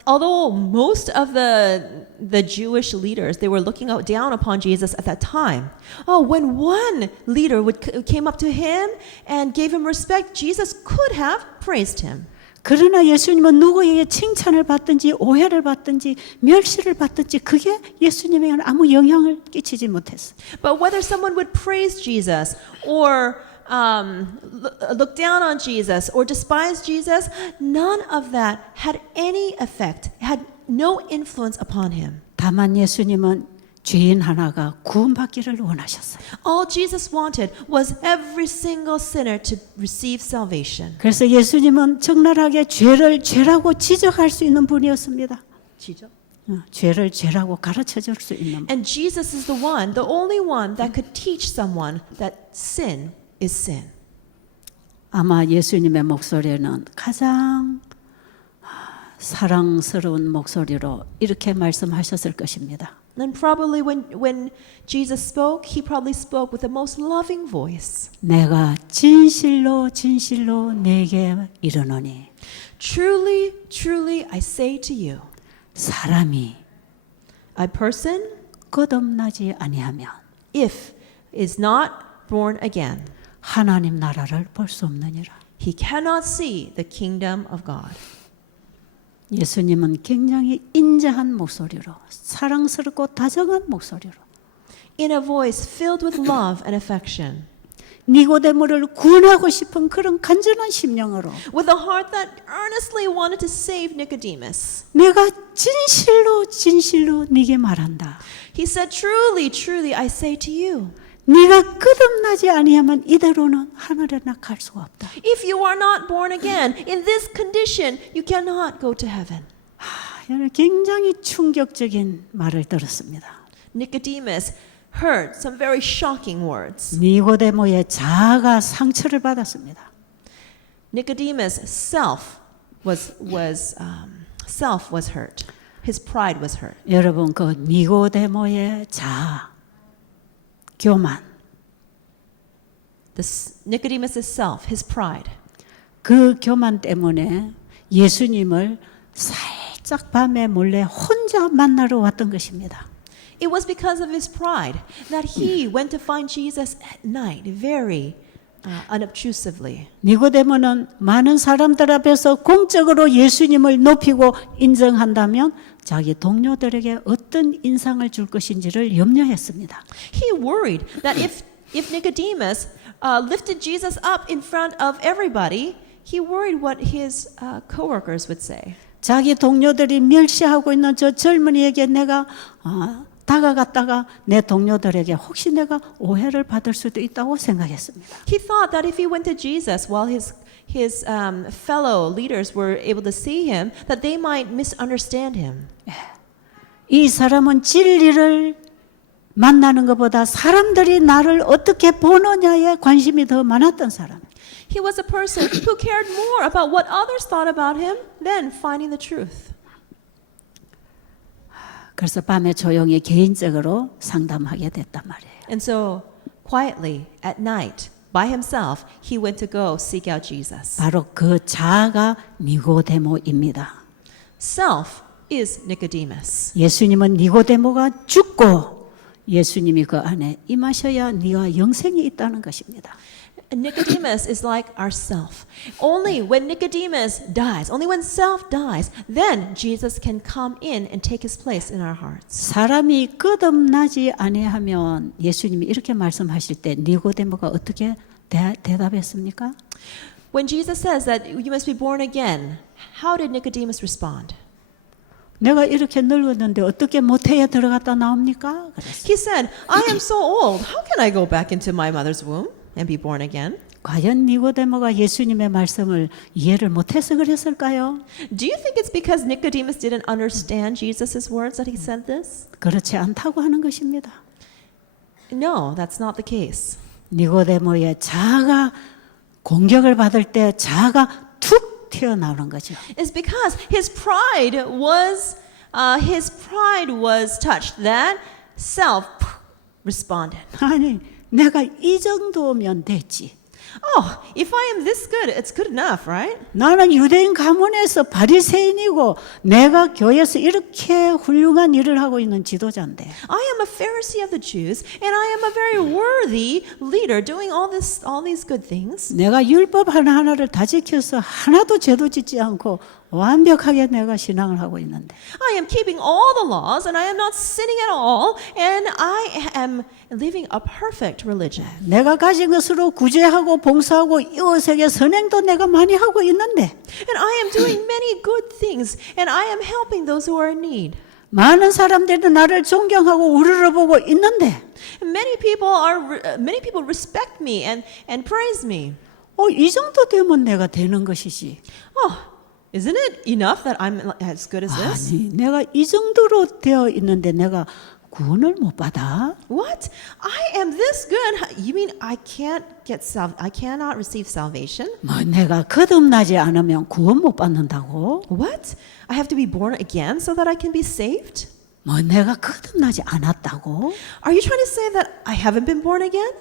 Although most of the Jewish leaders, they were looking down upon Jesus at that time. Oh, when one leader came up to him and gave him respect, Jesus could have praised him. 그러나 예수님은 누구에게 칭찬을 받든지 오해를 받든지 멸시를 받든지 그게 예수님에게는 아무 영향을 끼치지 못했어요. But whether someone would praise Jesus or look down on Jesus or despise Jesus, none of that had any effect, had no influence upon him. 다만 예수님은 죄인 하나가 구원받기를 원하셨어요. All Jesus wanted was every single sinner to receive salvation. 그래서 예수님은 적나라하게 죄를 죄라고 지적할 수 있는 분이었습니다. 지적? 죄를 죄라고 가르쳐 줄 수 있는 분. And Jesus is the one, the only one that could teach someone that sin is sin. 아마 예수님의 목소리는 가장 사랑스러운 목소리로 이렇게 말씀하셨을 것입니다. And probably when Jesus spoke, he probably spoke with the most loving voice. 내가 진실로 진실로 내게 이르노니 Truly, truly, I say to you, 사람이 a person, 거듭나지 아니하면 if is not born again, 하나님 나라를 볼 수 없느니라. he cannot see the kingdom of God. 예수님은 굉장히 인자한 목소리로 사랑스럽고 다정한 목소리로 In a voice filled with love and affection, 니고데모를 구원하고 싶은 그런 간절한 심령으로 with a heart that earnestly wanted to save Nicodemus. 내가 진실로 진실로 네게 말한다. He said, Truly, truly, I say to you, 네가 거듭나지 아니하면 이대로는 하늘에 갈 수가 없다. if you are not born again, in this condition, you cannot go to heaven. 저는 굉장히 충격적인 말을 들었습니다. Nicodemus heard some very shocking words. 니고데모의 자아가 상처를 받았습니다. Nicodemus' self was hurt. His pride was hurt. 여러분 그 니고데모의 자아, 교만, Nicodemus' self, his pride. 그 교만 때문에 예수님을 살짝 밤에 몰래 혼자 만나러 왔던 것입니다. It was because of his pride that he went to find Jesus at night, very unobtrusively. 니고데모는 많은 사람들 앞에서 공적으로 예수님을 높이고 인정한다면 자기 동료들에게 어떤 인상을 줄 것인지를 염려했습니다. He worried that if Nicodemus lifted Jesus up in front of everybody, he worried what his coworkers would say. 자기 동료들이 멸시하고 있는 저 젊은이에게 내가 다가갔다가 내 동료들에게 혹시 내가 오해를 받을 수도 있다고 생각했습니다. He thought that if he went to Jesus while his fellow leaders were able to see him, that they might misunderstand him. 이 사람은 진리를 만나는 것보다 사람들이 나를 어떻게 보느냐에 관심이 더 많았던 사람. He was a person who cared more about what others thought about him than finding the truth. 그래서 밤에 조용히 개인적으로 상담하게 됐단 말이에요. And so, quietly, at night, by himself, he went to go seek out Jesus. 바로 그 자아가 니고데모입니다. Self is Nicodemus. 예수님은 니고데모가 죽고 예수님이 그 안에 임하셔야 네가 영생이 있다는 것입니다. Nicodemus is like ourself. Only when Nicodemus dies, only when self dies, then Jesus can come in and take his place in our hearts. 사람이 거듭나지 아니하면 예수님이 이렇게 말씀하실 때 니고데모가 어떻게 대답했습니까? When Jesus says that you must be born again, how did Nicodemus respond? 내가 이렇게 늙었는데 어떻게 모태에 들어갔다 나옵니까? 그랬어요. He said, I am so old. How can I go back into my mother's womb and be born again? 과연 니고데모가 예수님의 말씀을 이해를 못해서 그랬을까요? Do you think it's because Nicodemus didn't understand Jesus' words that he said this? 그렇지 않다고 하는 것입니다. No, that's not the case. 니고데모의 자아가 공격을 받을 때 자아가 툭 튀어나오는 거죠. It's because his pride was touched. That self responded. 아니, 내가 이 정도면 됐지. Oh, if I am this good, it's good enough, right? 나는 유대인 가문에서 바리새인이고 내가 교회에서 이렇게 훌륭한 일을 하고 있는 지도자인데. I am a Pharisee of the Jews, and I am a very worthy leader doing all these good things. 내가 율법 하나하나를 다 지켜서 하나도 죄도 짓지 않고 완벽하게 내가 신앙을 하고 있는데. I am keeping all the laws, and I am not sinning at all, and I am living a perfect religion. 내가 가진 것으로 구제하고 봉사하고 이웃에게 선행도 내가 많이 하고 있는데. And I am doing many good things, and I am helping those who are in need. 많은 사람들이 나를 존경하고 우러러보고 있는데. Many people respect me and praise me. 이 정도 되면 내가 되는 것이지. Oh, isn't it enough that I'm as good as this? 아니, 내가 이 정도로 되어 있는데 내가 구원을 못 받아? What? I am this good. You mean I cannot receive salvation? 뭐 내가 거듭나지 않으면 구원 못 받는다고? What? I have to be born again so that I can be saved? 뭐 내가 거듭나지 않았다고? Are you trying to say that I haven't been born again?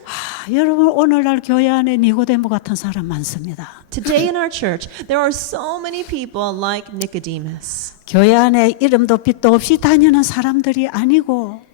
여러분 오늘날 교회 안에 니고데모 같은 사람 많습니다. Today in our church, there are so many people like Nicodemus. 교회 안에 이름도 빛도 없이 다니는 사람들이 아니고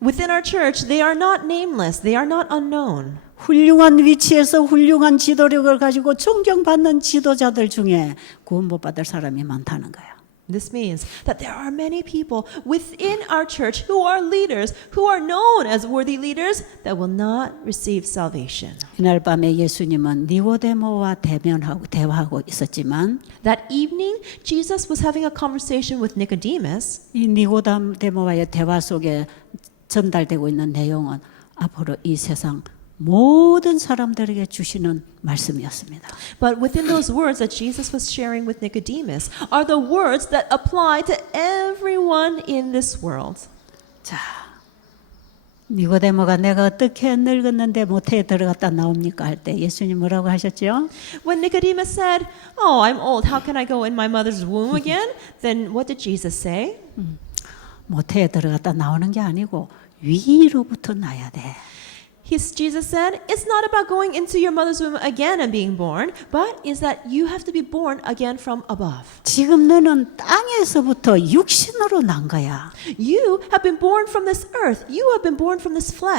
Within our church, they are not nameless. They are not unknown. 훌륭한 위치에서 훌륭한 지도력을 가지고 존경받는 지도자들 중에 구원 못 받을 사람이 많다는 거야. This means that there are many people within our church who are leaders, who are known as worthy leaders, that will not receive salvation. 이날 밤에 예수님은 니고데모와 대화하고 있었지만 That evening, Jesus was having a conversation with Nicodemus. 이 니고데모와의 대화 속에 전달되고 있는 내용은 앞으로 이 세상 모든 사람들에게 주시는 말씀이었습니다. But within those words that Jesus was sharing with Nicodemus are the words that apply to everyone in this world. 자, 니고데모가 내가 어떻게 늙었는데 모태에 들어갔다 나옵니까 할 때 예수님 뭐라고 하셨죠? When Nicodemus said, "Oh, I'm old. How can I go in my mother's womb again?" Then what did Jesus say? 모태에 들어갔다 나오는 게 아니고 위로부터 나야 돼. Jesus said, it's not about going into your mother's womb again and being born, but is that you have to be born again from above. 지금 너는 땅에서부터 육신으로 난 거야. You have been born from this earth. You have been born from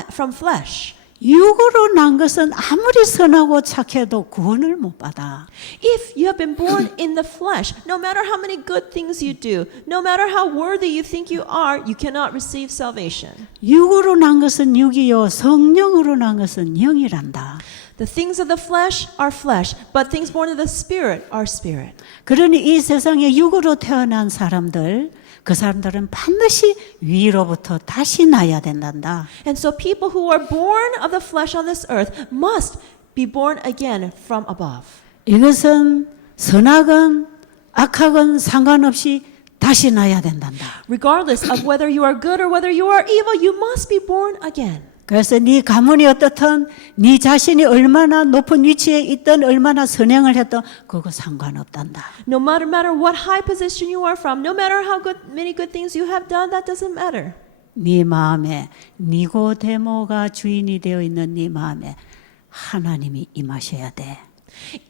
from flesh. 육으로 난 것은 아무리 선하고 착해도 구원을 못 받아. If you have been born in the flesh, no matter how many good things you do, no matter how worthy you think you are, you cannot receive salvation. 육으로 난 것은 육이요 성령으로 난 것은 영이란다. The things of the flesh are flesh, but things born of the spirit are spirit. 그러니 이 세상에 육으로 태어난 사람들 그 사람들은 반드시 위로부터 다시 나야 된단다. And so people who are born of the flesh on this earth must be born again from above. 이것은 선악은 악학은 상관없이 다시 나야 된단다. Regardless of whether you are good or whether you are evil, you must be born again. 그래서 네 가문이 어떻든 네 자신이 얼마나 높은 위치에 있든 얼마나 선행을 했든 그거 상관없단다. No matter what high position you are from, no matter how many good things you have done, that doesn't matter. 네 마음에 니고데모가 주인이 되어 있는 네 마음에 하나님이 임하셔야 돼.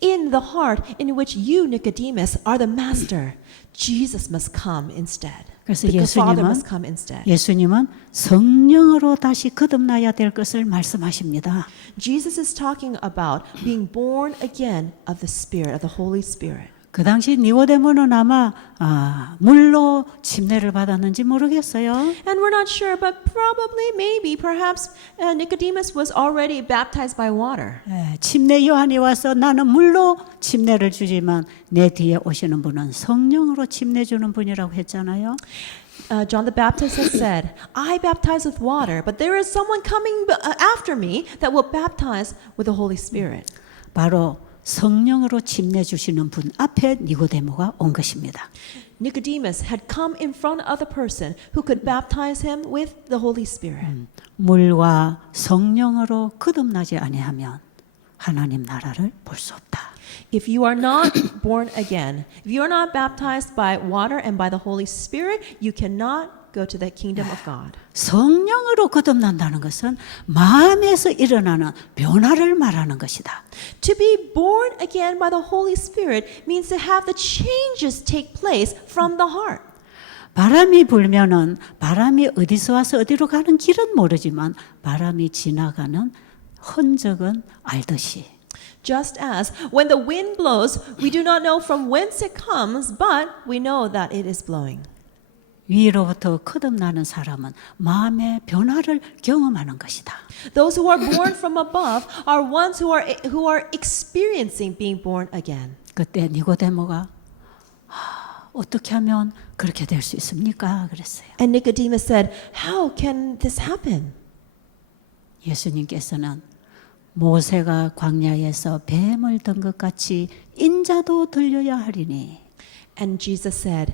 In the heart in which you, Nicodemus, are the master, Jesus must come instead. 그래서 The Father 예수님은 must come instead. 예수님은 성령으로 다시 거듭나야 될 것을 말씀하십니다. Jesus is talking about being born again of the Spirit, of the Holy Spirit. 그 당시 니고데모는 아마 물로 침례를 받았는지 모르겠어요. And we're not sure, but probably, maybe, perhaps Nicodemus was already baptized by water. 침례 요한이 와서 나는 물로 침례를 주지만 내 뒤에 오시는 분은 성령으로 침례 주는 분이라고 했잖아요. John the Baptist has said, I baptize with water, but there is someone coming after me that will baptize with the Holy Spirit. 바로 성령으로 침례 주시는 분 앞에 니고데모가 온 것입니다. Nicodemus had come in front of the person who could baptize him with the Holy Spirit. 물과 성령으로 거듭나지 아니하면 하나님 나라를 볼 수 없다. If you are not born again, if you are not baptized by water and by the Holy Spirit, you cannot go to the kingdom of God. 성령으로 거듭난다는 것은 마음에서 일어나는 변화를 말하는 것이다. To be born again by the Holy Spirit means to have the changes take place from the heart. 바람이 불면은 바람이 어디서 와서 어디로 가는 길은 모르지만 바람이 지나가는 흔적은 알듯이 Just as when the wind blows, we do not know from whence it comes, but we know that it is blowing. 위로부터 거듭나는 사람은 마음의 변화를 경험하는 것이다. Those who are born from above are ones who are experiencing being born again. 그때 니고데모가 어떻게 하면 그렇게 될 수 있습니까? 그랬어요. And Nicodemus said, "How can this happen?" 예수님께서는 모세가 광야에서 뱀을 든 것 같이 인자도 들려야 하리니. And Jesus said,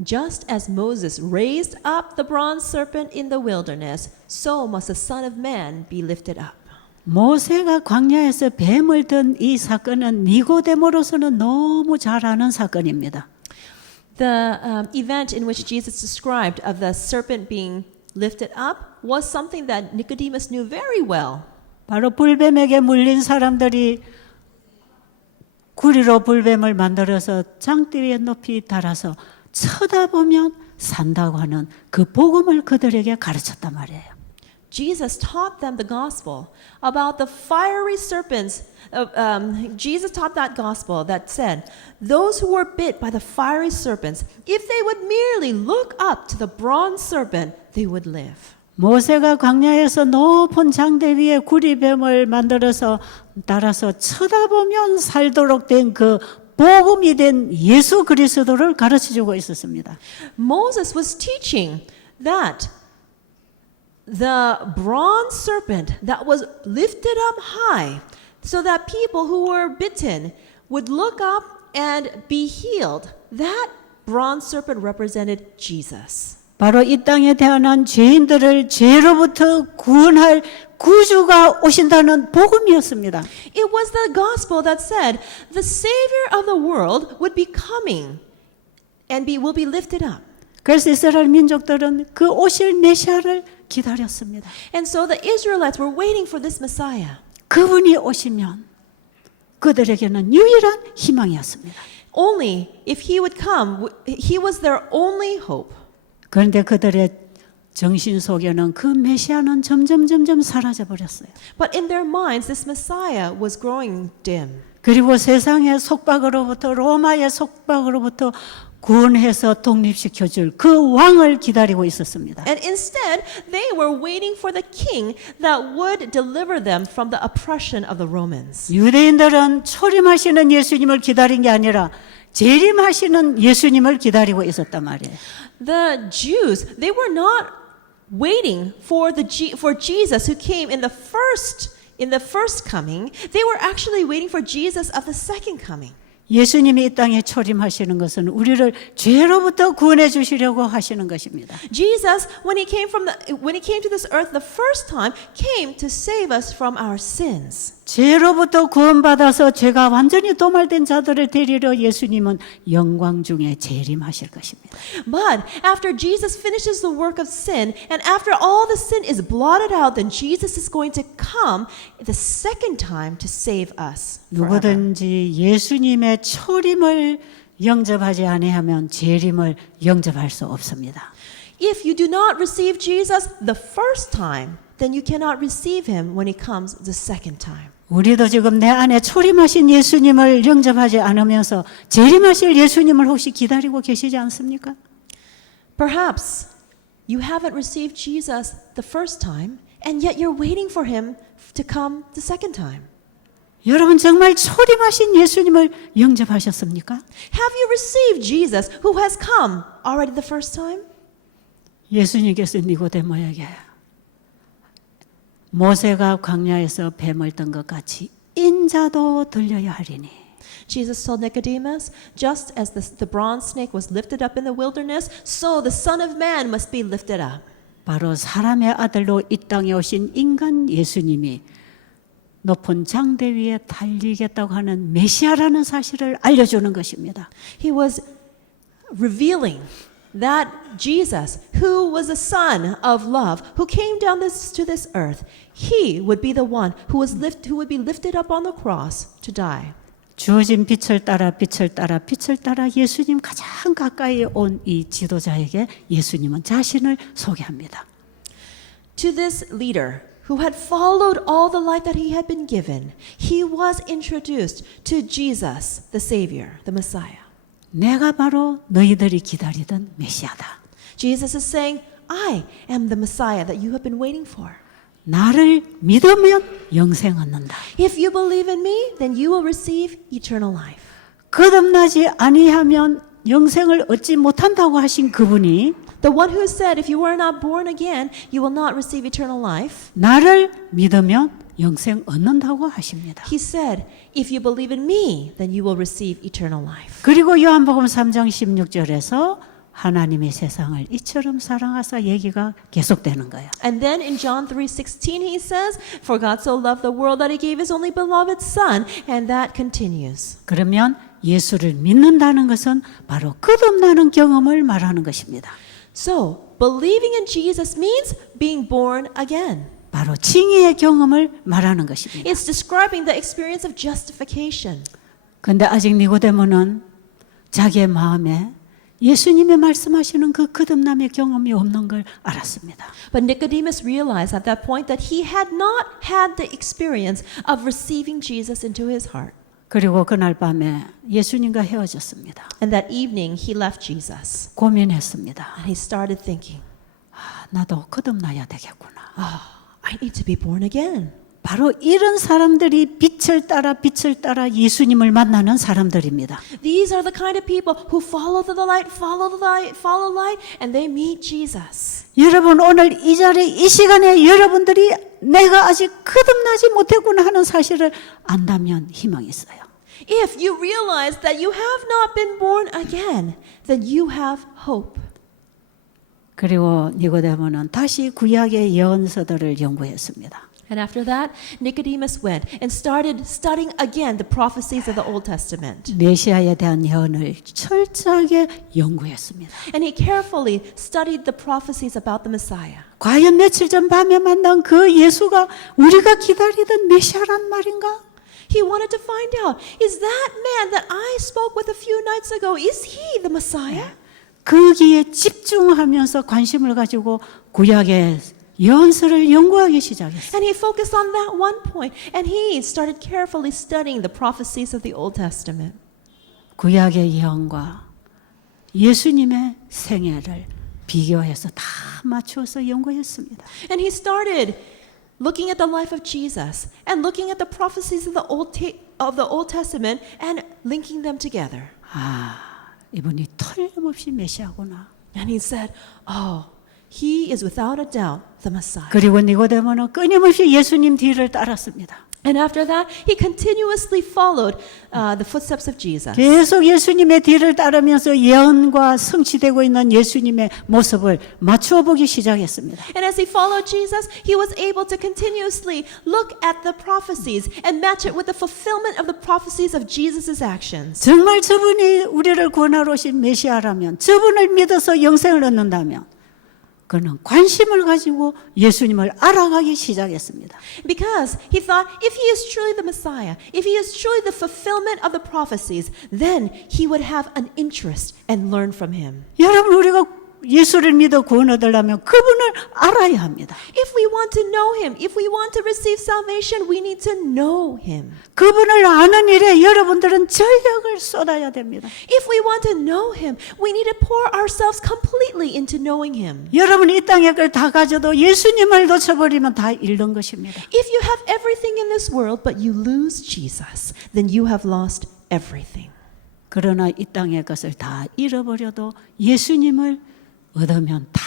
"Just as Moses raised up the bronze serpent in the wilderness, so must the Son of Man be lifted up." 모세가 광야에서 뱀을 든 이 사건은 니고데모로서는 너무 잘 아는 사건입니다. The event in which Jesus described of the serpent being lifted up was something that Nicodemus knew very well. 바로 불뱀에게 물린 사람들이 구리로 불뱀을 만들어서 장대 위에 높이 달아서 쳐다보면 산다고 하는 그 복음을 그들에게 가르쳤단 말이에요. Jesus taught them the gospel about the fiery serpents. Jesus taught that gospel that said, those who were bit by the fiery serpents, if they would merely look up to the bronze serpent, they would live. 모세가 광야에서 높은 장대 위에 구리뱀을 만들어서 달아서 쳐다보면 살도록 된 그 복음이 된 예수 그리스도를 가르쳐주고 있었습니다. Moses was teaching that the bronze serpent that was lifted up high so that people who were bitten would look up and be healed. That bronze serpent represented Jesus. 바로 이 땅에 태어난 죄인들을 죄로부터 구원할 구주가 오신다는 복음이었습니다. It was the gospel that said the Savior of the world would be coming and will be lifted up. 그래서 이스라엘 민족들은 그 오실 메시아를 기다렸습니다. And so the Israelites were waiting for this Messiah. 그분이 오시면 그들에게는 유일한 희망이었습니다. Only if he would come, he was their only hope. 그런데 그들의 정신 속에는 그 메시아는 점점 사라져 버렸어요. But in their minds, this Messiah was growing dim. 그리고 세상의 속박으로부터 로마의 속박으로부터 구원해서 독립시켜줄 그 왕을 기다리고 있었습니다. And instead, they were waiting for the king that would deliver them from the oppression of the Romans. 유대인들은 초림하시는 예수님을 기다린 게 아니라 재림하시는 예수님을 기다리고 있었단 말이에요. The Jews, they were not waiting for for Jesus who came in the first coming. They were actually waiting for Jesus of the second coming. 예수님이 이 땅에 초림하시는 것은 우리를 죄로부터 구원해 주시려고 하시는 것입니다. Jesus, when he came to this earth the first time, came to save us from our sins. 죄로부터 구원받아서 죄가 완전히 도말된 자들을 데리러 예수님은 영광 중에 재림하실 것입니다. But after Jesus finishes the work of sin, and after all the sin is blotted out, then Jesus is going to come the second time to save us forever. 누구든지 예수님의 초림을 영접하지 아니하면 재림을 영접할 수 없습니다. If you do not receive Jesus the first time, then you cannot receive him when he comes the second time. 우리도 지금 내 안에 초림하신 예수님을 영접하지 않으면서 재림하실 예수님을 혹시 기다리고 계시지 않습니까? Perhaps you haven't received Jesus the first time, and yet you're waiting for him to come the second time. 여러분 정말 초림하신 예수님을 영접하셨습니까? Have you received Jesus who has come already the first time? 예수님께서 니고데모에게 모세가 광야에서 뱀을 뜬 것 같이 인자도 들려야 하리니. Jesus told Nicodemus, just as the bronze snake was lifted up in the wilderness, so the Son of Man must be lifted up. 바로 사람의 아들로 이 땅에 오신 인간 예수님이 높은 장대 위에 달리겠다고 하는 메시아라는 사실을 알려주는 것입니다. He was revealing that Jesus, who was the Son of love, who came down to this earth, he would be the one who would be lifted up on the cross to die. 주어진 빛을 따라 빛을 따라 빛을 따라 예수님 가장 가까이 온 이 지도자에게 예수님은 자신을 소개합니다. To this leader who had followed all the life that he had been given, he was introduced to Jesus, the Savior, the Messiah. 내가 바로 너희들이 기다리던 메시아다. Jesus is saying, I am the Messiah that you have been waiting for. 나를 믿으면 영생 얻는다. If you believe in me, then you will receive eternal life. 거듭나지 아니하면 영생을 얻지 못한다고 하신 그분이 The one who said, if you are not born again, you will not receive eternal life. 나를 믿으면 영생 얻는다고 하십니다. He said, if you believe in me, then you will receive eternal life. 그리고 요한복음 3장 16절에서 하나님이 세상을 이처럼 사랑하사 얘기가 계속되는 거예요. And then in John 3:16 he says, for God so loved the world that he gave his only beloved son, and that continues. 그러면 예수를 믿는다는 것은 바로 거듭나는 경험을 말하는 것입니다. So, believing in Jesus means being born again. 바로 칭의의 경험을 말하는 것입니다. It's describing the experience of justification. 그런데 아직 니고데모는 자기의 마음에 예수님이 말씀하시는 그 거듭남의 경험이 없는 걸 알았습니다. But Nicodemus realized at that point that he had not had the experience of receiving Jesus into his heart. 그리고 그날 밤에 예수님과 헤어졌습니다. And that evening he left Jesus. 고민했습니다. And he started thinking, 나도 거듭나야 되겠구나. I need to be born again. 바로 이런 사람들이 빛을 따라 예수님을 만나는 사람들입니다. These are the kind of people who follow the light, follow light, and they meet Jesus. 여러분 오늘 이 자리에 이 시간에 여러분들이 내가 아직 거듭나지 못했구나 하는 사실을 안다면 희망이 있어요. If you realize that you have not been born again, then you have hope. 그리고 니고데모는 다시 구약의 예언서들을 연구했습니다. And after that, Nicodemus went and started studying again the prophecies of the Old Testament. 메시아에 대한 예언을 철저하게 연구했습니다. And he carefully studied the prophecies about the Messiah. 과연 며칠 전 밤에 만난 그 예수가 우리가 기다리던 메시아란 말인가? He wanted to find out, is that man that I spoke with a few nights ago, is he the Messiah? 거기에 집중하면서 관심을 가지고 구약의 예언서를 연구하기 시작했어요. And he focused on that one point, and he started carefully studying the prophecies of the Old Testament. 구약의 예언과 예수님의 생애를 비교해서 다 맞추어서 연구했습니다. And he started looking at the life of Jesus and looking at the prophecies of the Old Testament and linking them together. 이분이 틀림없이 메시아구나. And he said, oh, he is without a doubt the Messiah. 그리고 니고데모는 끊임없이 예수님 뒤를 따랐습니다. And after that, he continuously followed the footsteps of Jesus. 계속 예수님의 뒤를 따르면서 예언과 성취되고 있는 예수님의 모습을 맞추어 보기 시작했습니다. And as he followed Jesus, he was able to continuously look at the prophecies and match it with the fulfillment of the prophecies of Jesus' actions. 정말 저분이 우리를 구원하러 오신 메시아라면, 저분을 믿어서 영생을 얻는다면 그는 관심을 가지고 예수님을 알아가기 시작했습니다. Because he thought, if he is truly the Messiah, if he is truly the fulfillment of the prophecies, then he would have an interest and learn from him. 여러분, 우리가 예수를 믿어 구원 얻으려면 그분을 알아야 합니다. If we want to know him, if we want to receive salvation, we need to know him. 그분을 아는 일에 여러분들은 전력을 쏟아야 됩니다. If we want to know him, we need to pour ourselves completely into knowing him. 여러분 이 땅에 걸 다 가져도 예수님을 놓쳐버리면 다 잃는 것입니다. If you have everything in this world but you lose Jesus, then you have lost everything. 그러나 이 땅의 것을 다 잃어버려도 예수님을 얻으면 다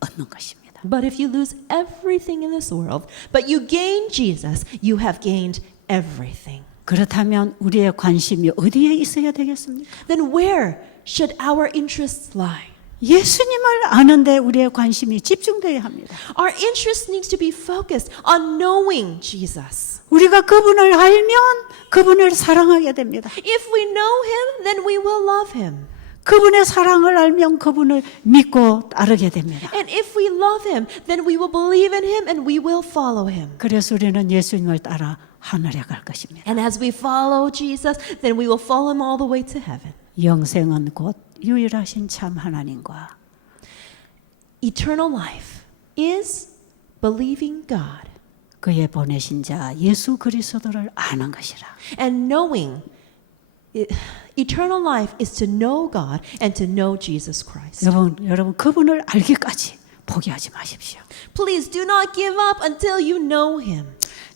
얻는 것입니다. But if you lose everything in this world, but you gain Jesus, you have gained everything. 그렇다면 우리의 관심이 어디에 있어야 되겠습니까? Then where should our interests lie? 예수님을 아는데 우리의 관심이 집중돼야 합니다. Our interest needs to be focused on knowing Jesus. 우리가 그분을 알면 그분을 사랑하게 됩니다. If we know him, then we will love him. 그분의 사랑을 알면 그분을 믿고 따르게 됩니다. And if we love him, then we will believe in him and we will follow him. 그래서 우리는 예수님을 따라 하늘에 갈 것입니다. And as we follow Jesus, then we will follow him all the way to heaven. 영생은 곧 유일하신 참 하나님과 Eternal life is believing God 그의 보내신 자 예수 그리스도를 아는 것이라. and knowing. Eternal life is to know God and to know Jesus Christ. 여러분 그분을 알기까지 포기하지 마십시오. Please do not give up until you know him.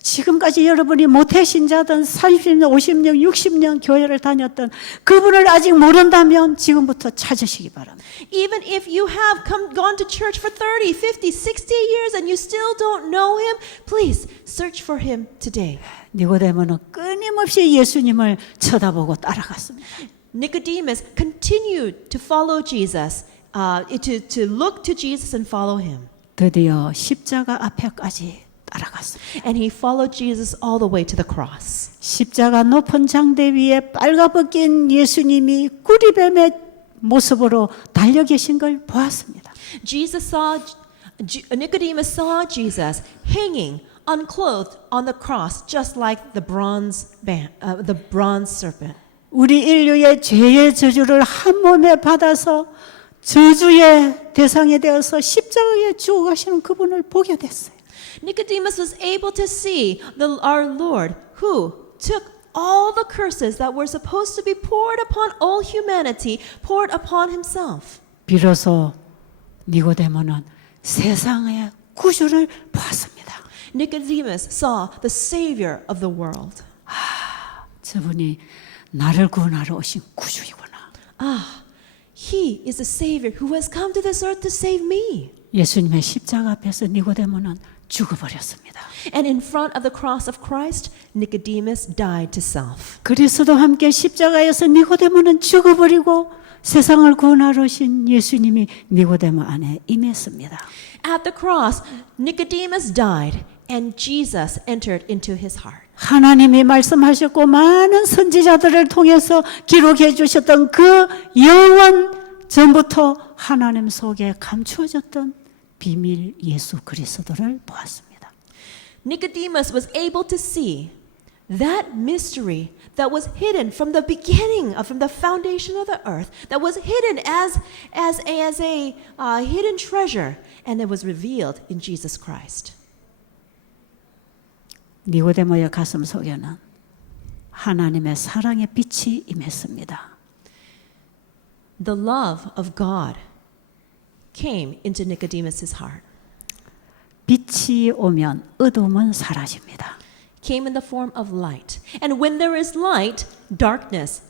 지금까지 여러분이 모태신자든 30년, 50년, 60년 교회를 다녔던 그분을 아직 모른다면 지금부터 찾으시기 바랍니다. Even if you have gone to church for 30, 50, 60 years and you still don't know him, please search for him today. 니고데모는 끊임없이 예수님을 쳐다보고 따라갔습니다. Nicodemus continued to follow Jesus, to look to Jesus and follow him. 드디어 십자가 앞에까지 따라갔습니다. And he followed Jesus all the way to the cross. 십자가 높은 장대 위에 빨가벗긴 예수님이 구리뱀의 모습으로 달려 계신 걸 보았습니다. Nicodemus saw Jesus hanging unclothed on the cross, just like the bronze serpent. 우리 인류의 죄의 저주를 한 몸에 받아서 저주의 대상이 되어서 십자가에 죽어가시는 그분을 보게 됐어요. Nicodemus was able to see our Lord who took all the curses that were supposed to be poured upon all humanity, poured upon himself. 비로소 니고데모는 세상의 구주를 보았습니다. Nicodemus saw the Savior of the world. 저분이 나를 구원하러 오신 구주이구나. He is the Savior who has come to this earth to save me. 예수님의 십자가 앞에서 니고데모는 죽어버렸습니다. And in front of the cross of Christ, Nicodemus died to self. 그리스도 함께 십자가에서 니고데모는 죽어버리고 세상을 구원하러 오신 예수님이 니고데모 안에 임했습니다. At the cross, Nicodemus died and Jesus entered into his heart. 하나님이 말씀하셨고 많은 선지자들을 통해서 기록해 주셨던 그 영원 전부터 하나님 속에 감추어졌던 비밀 예수 그리스도를 보았습니다. Nicodemus was able to see that mystery that was hidden from the beginning, from the foundation of the earth, that was hidden as a hidden treasure, and it was revealed in Jesus Christ. 니고데모의 가슴 속에는 하나님의 사랑의 빛이 임했습니다. The love of God came into Nicodemus's heart. 빛이 오면 어둠은 사라집니다. Came in the form of light. And when there is light, darkness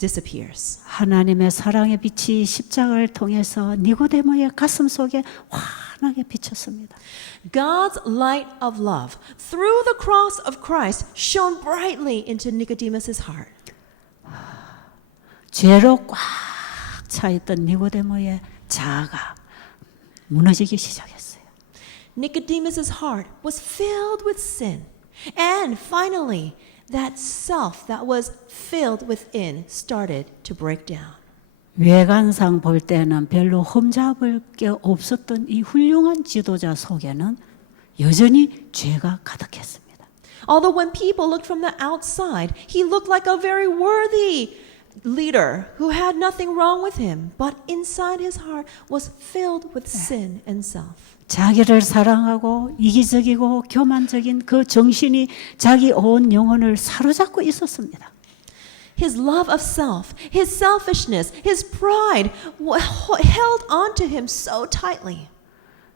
disappears. 하나님의 사랑의 빛이 십자가를 통해서 니고데모의 가슴 속에 환하게 비쳤습니다. God's light of love through the cross of Christ shone brightly into Nicodemus's heart. 죄로 꽉 차있던 니고데모의 자아가 무너지기 시작했어요. Nicodemus's heart was filled with sin. And finally, that self that was filled within started to break down. 외관상 볼 때는 별로 흠잡을 게 없었던 이 훌륭한 지도자 속에는 여전히 죄가 가득했습니다. Although when people looked from the outside, he looked like a very worthy leader who had nothing wrong with him, but inside his heart was filled with sin and self. 자기를 사랑하고 이기적이고 교만적인 그 정신이 자기 온 영혼을 사로잡고 있었습니다. His love of self, his selfishness, his pride held onto him so tightly.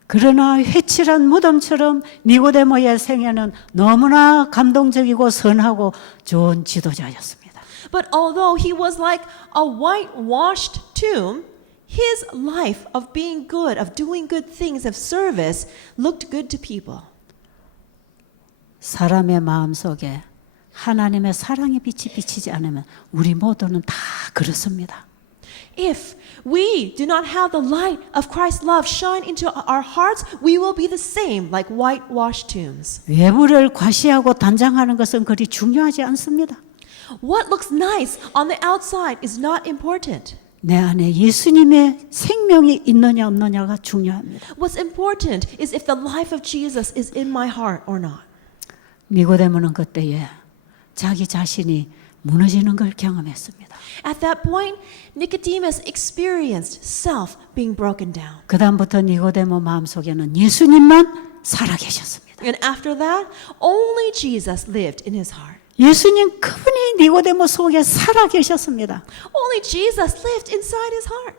그러나 회칠한 무덤처럼 니고데모의 생애는 너무나 감동적이고 선하고 좋은 지도자였습니다. But although he was like a whitewashed tomb, his life of being good, of doing good things, of service, looked good to people. 사람의 마음속에 하나님의 사랑의 빛이 비치지 않으면 우리 모두는 다 그렇습니다. If we do not have the light of Christ's love shine into our hearts, we will be the same like whitewashed tombs. 외부를 과시하고 단장하는 것은 그리 중요하지 않습니다. What looks nice on the outside is not important. 내 안에 예수님의 생명이 있느냐 없느냐가 중요합니다. What's important is if the life of Jesus is in my heart or not. 니고데모는 그때에 자기 자신이 무너지는 걸 경험했습니다. At that point, Nicodemus experienced self being broken down. 그 다음부터 니고데모 마음속에는 예수님만 살아계셨습니다. And after that, only Jesus lived in his heart. 예수님 그분이 니고데모 속에 살아계셨습니다. Only Jesus lived inside his heart.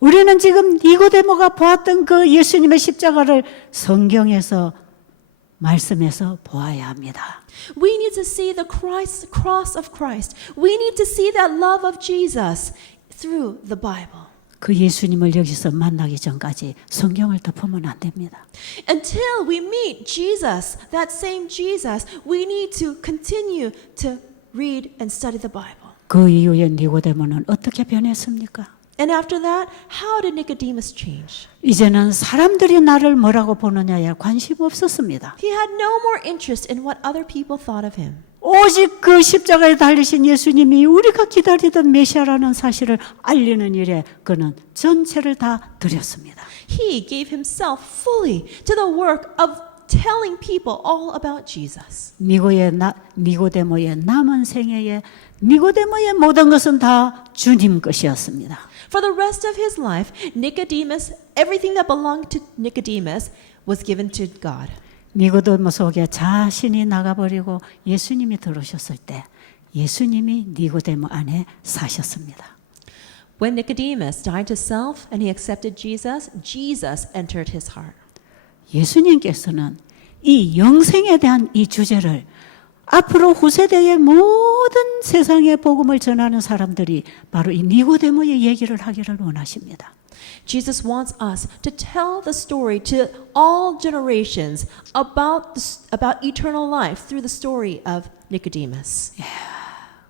우리는 지금 니고데모가 보았던 그 예수님의 십자가를 성경에서 말씀에서 보아야 합니다. We need to see the cross of Christ. We need to see that love of Jesus through the Bible. 그 예수님을 여기서 만나기 전까지 성경을 덮으면 안 됩니다. Until we meet Jesus, that same Jesus, we need to continue to read and study the Bible. 그 이후에 니고데모는 어떻게 변했습니까? And after that, how did Nicodemus change? 이제는 사람들이 나를 뭐라고 보느냐에 관심 없었습니다. He had no more interest in what other people thought of him. 오직 그 십자가에 달리신 예수님이 우리가 기다리던 메시아라는 사실을 알리는 일에 그는 전체를 다 드렸습니다. He gave himself fully to the work of telling people all about Jesus. 니고데모의 남은 생애에 니고데모의 모든 것은 다 주님 것이었습니다. For the rest of his life, Nicodemus, everything that belonged to Nicodemus was given to God. 니고데모 속에 자신이 나가버리고 예수님이 들어오셨을 때 예수님이 니고데모 안에 사셨습니다. When Nicodemus died to self and he accepted Jesus, Jesus entered his heart. 예수님께서는 이 영생에 대한 이 주제를 앞으로 후세대의 모든 세상의 복음을 전하는 사람들이 바로 이 니고데모의 얘기를 하기를 원하십니다. Jesus wants us to tell the story to all generations about eternal life through the story of Nicodemus.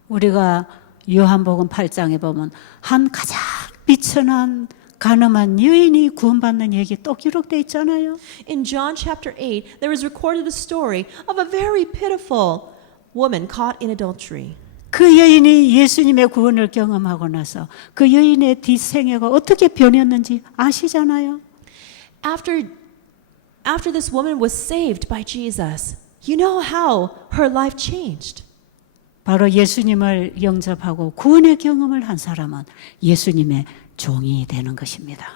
우리가 요한복음 8장에 보면 한 가장 비천한 가늠한 여인이 구원받는 얘기 또 기록되어 있잖아요. In John chapter 8, there is recorded a story of a very pitiful woman caught in adultery. 그 여인이 예수님의 구원을 경험하고 나서 그 여인의 뒷생애가 어떻게 변했는지 아시잖아요. After this woman was saved by Jesus, you know how her life changed. 바로 예수님을 영접하고 구원의 경험을 한 사람은 예수님의 종이 되는 것입니다.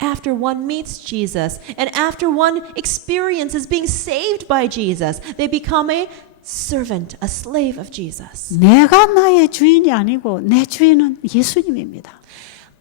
After one meets Jesus and after one experiences being saved by Jesus, they become a servant, a slave of Jesus. 내가 나의 주인이 아니고 내 주인은 예수님입니다.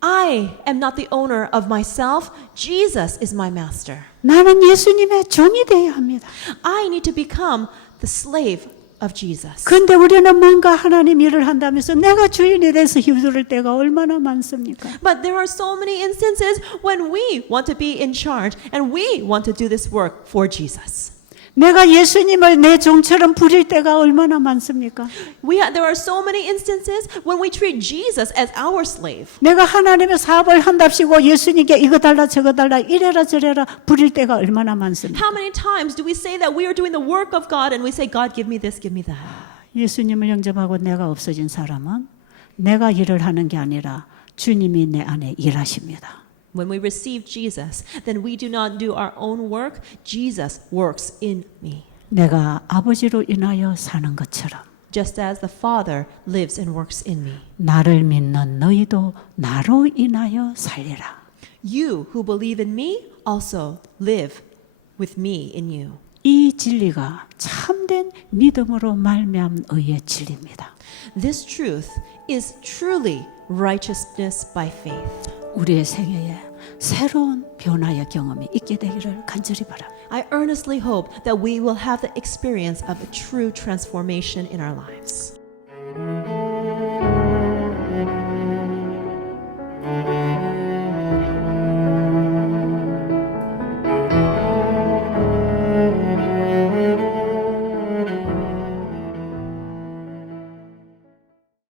I am not the owner of myself. Jesus is my master. 나는 예수님의 종이 되어야 합니다. I need to become the slave of Jesus. 근데 우리는 뭔가 하나님 일을 한다면서 내가 주인이 돼서 휘두를 때가 얼마나 많습니까? But there are so many instances when we want to be in charge and we want to do this work for Jesus. 내가 예수님을 내 종처럼 부릴 때가 얼마나 많습니까? There are so many instances when we treat Jesus as our slave. 내가 하나님의 사업을 한답시고 예수님께 이거 달라 저거 달라 이래라 저래라 부릴 때가 얼마나 많습니까? How many times do we say that we are doing the work of God and we say, God, give me this, give me that? 예수님을 영접하고 내가 없어진 사람은 내가 일을 하는 게 아니라 주님이 내 안에 일하십니다. When we receive Jesus, then we do not do our own work. Jesus works in me. 내가 아버지로 인하여 사는 것처럼 Just as the Father lives and works in me. 나를 믿는 너희도 나로 인하여 살리라. You who believe in me also live with me in you. 이 진리가 참된 믿음으로 말미암은 의의 진리입니다. This truth is truly righteousness by faith. 우리의 생애에 새로운 변화의 경험이 있게 되기를 간절히 바랍니다. I earnestly hope that we will have the experience of a true transformation in our lives.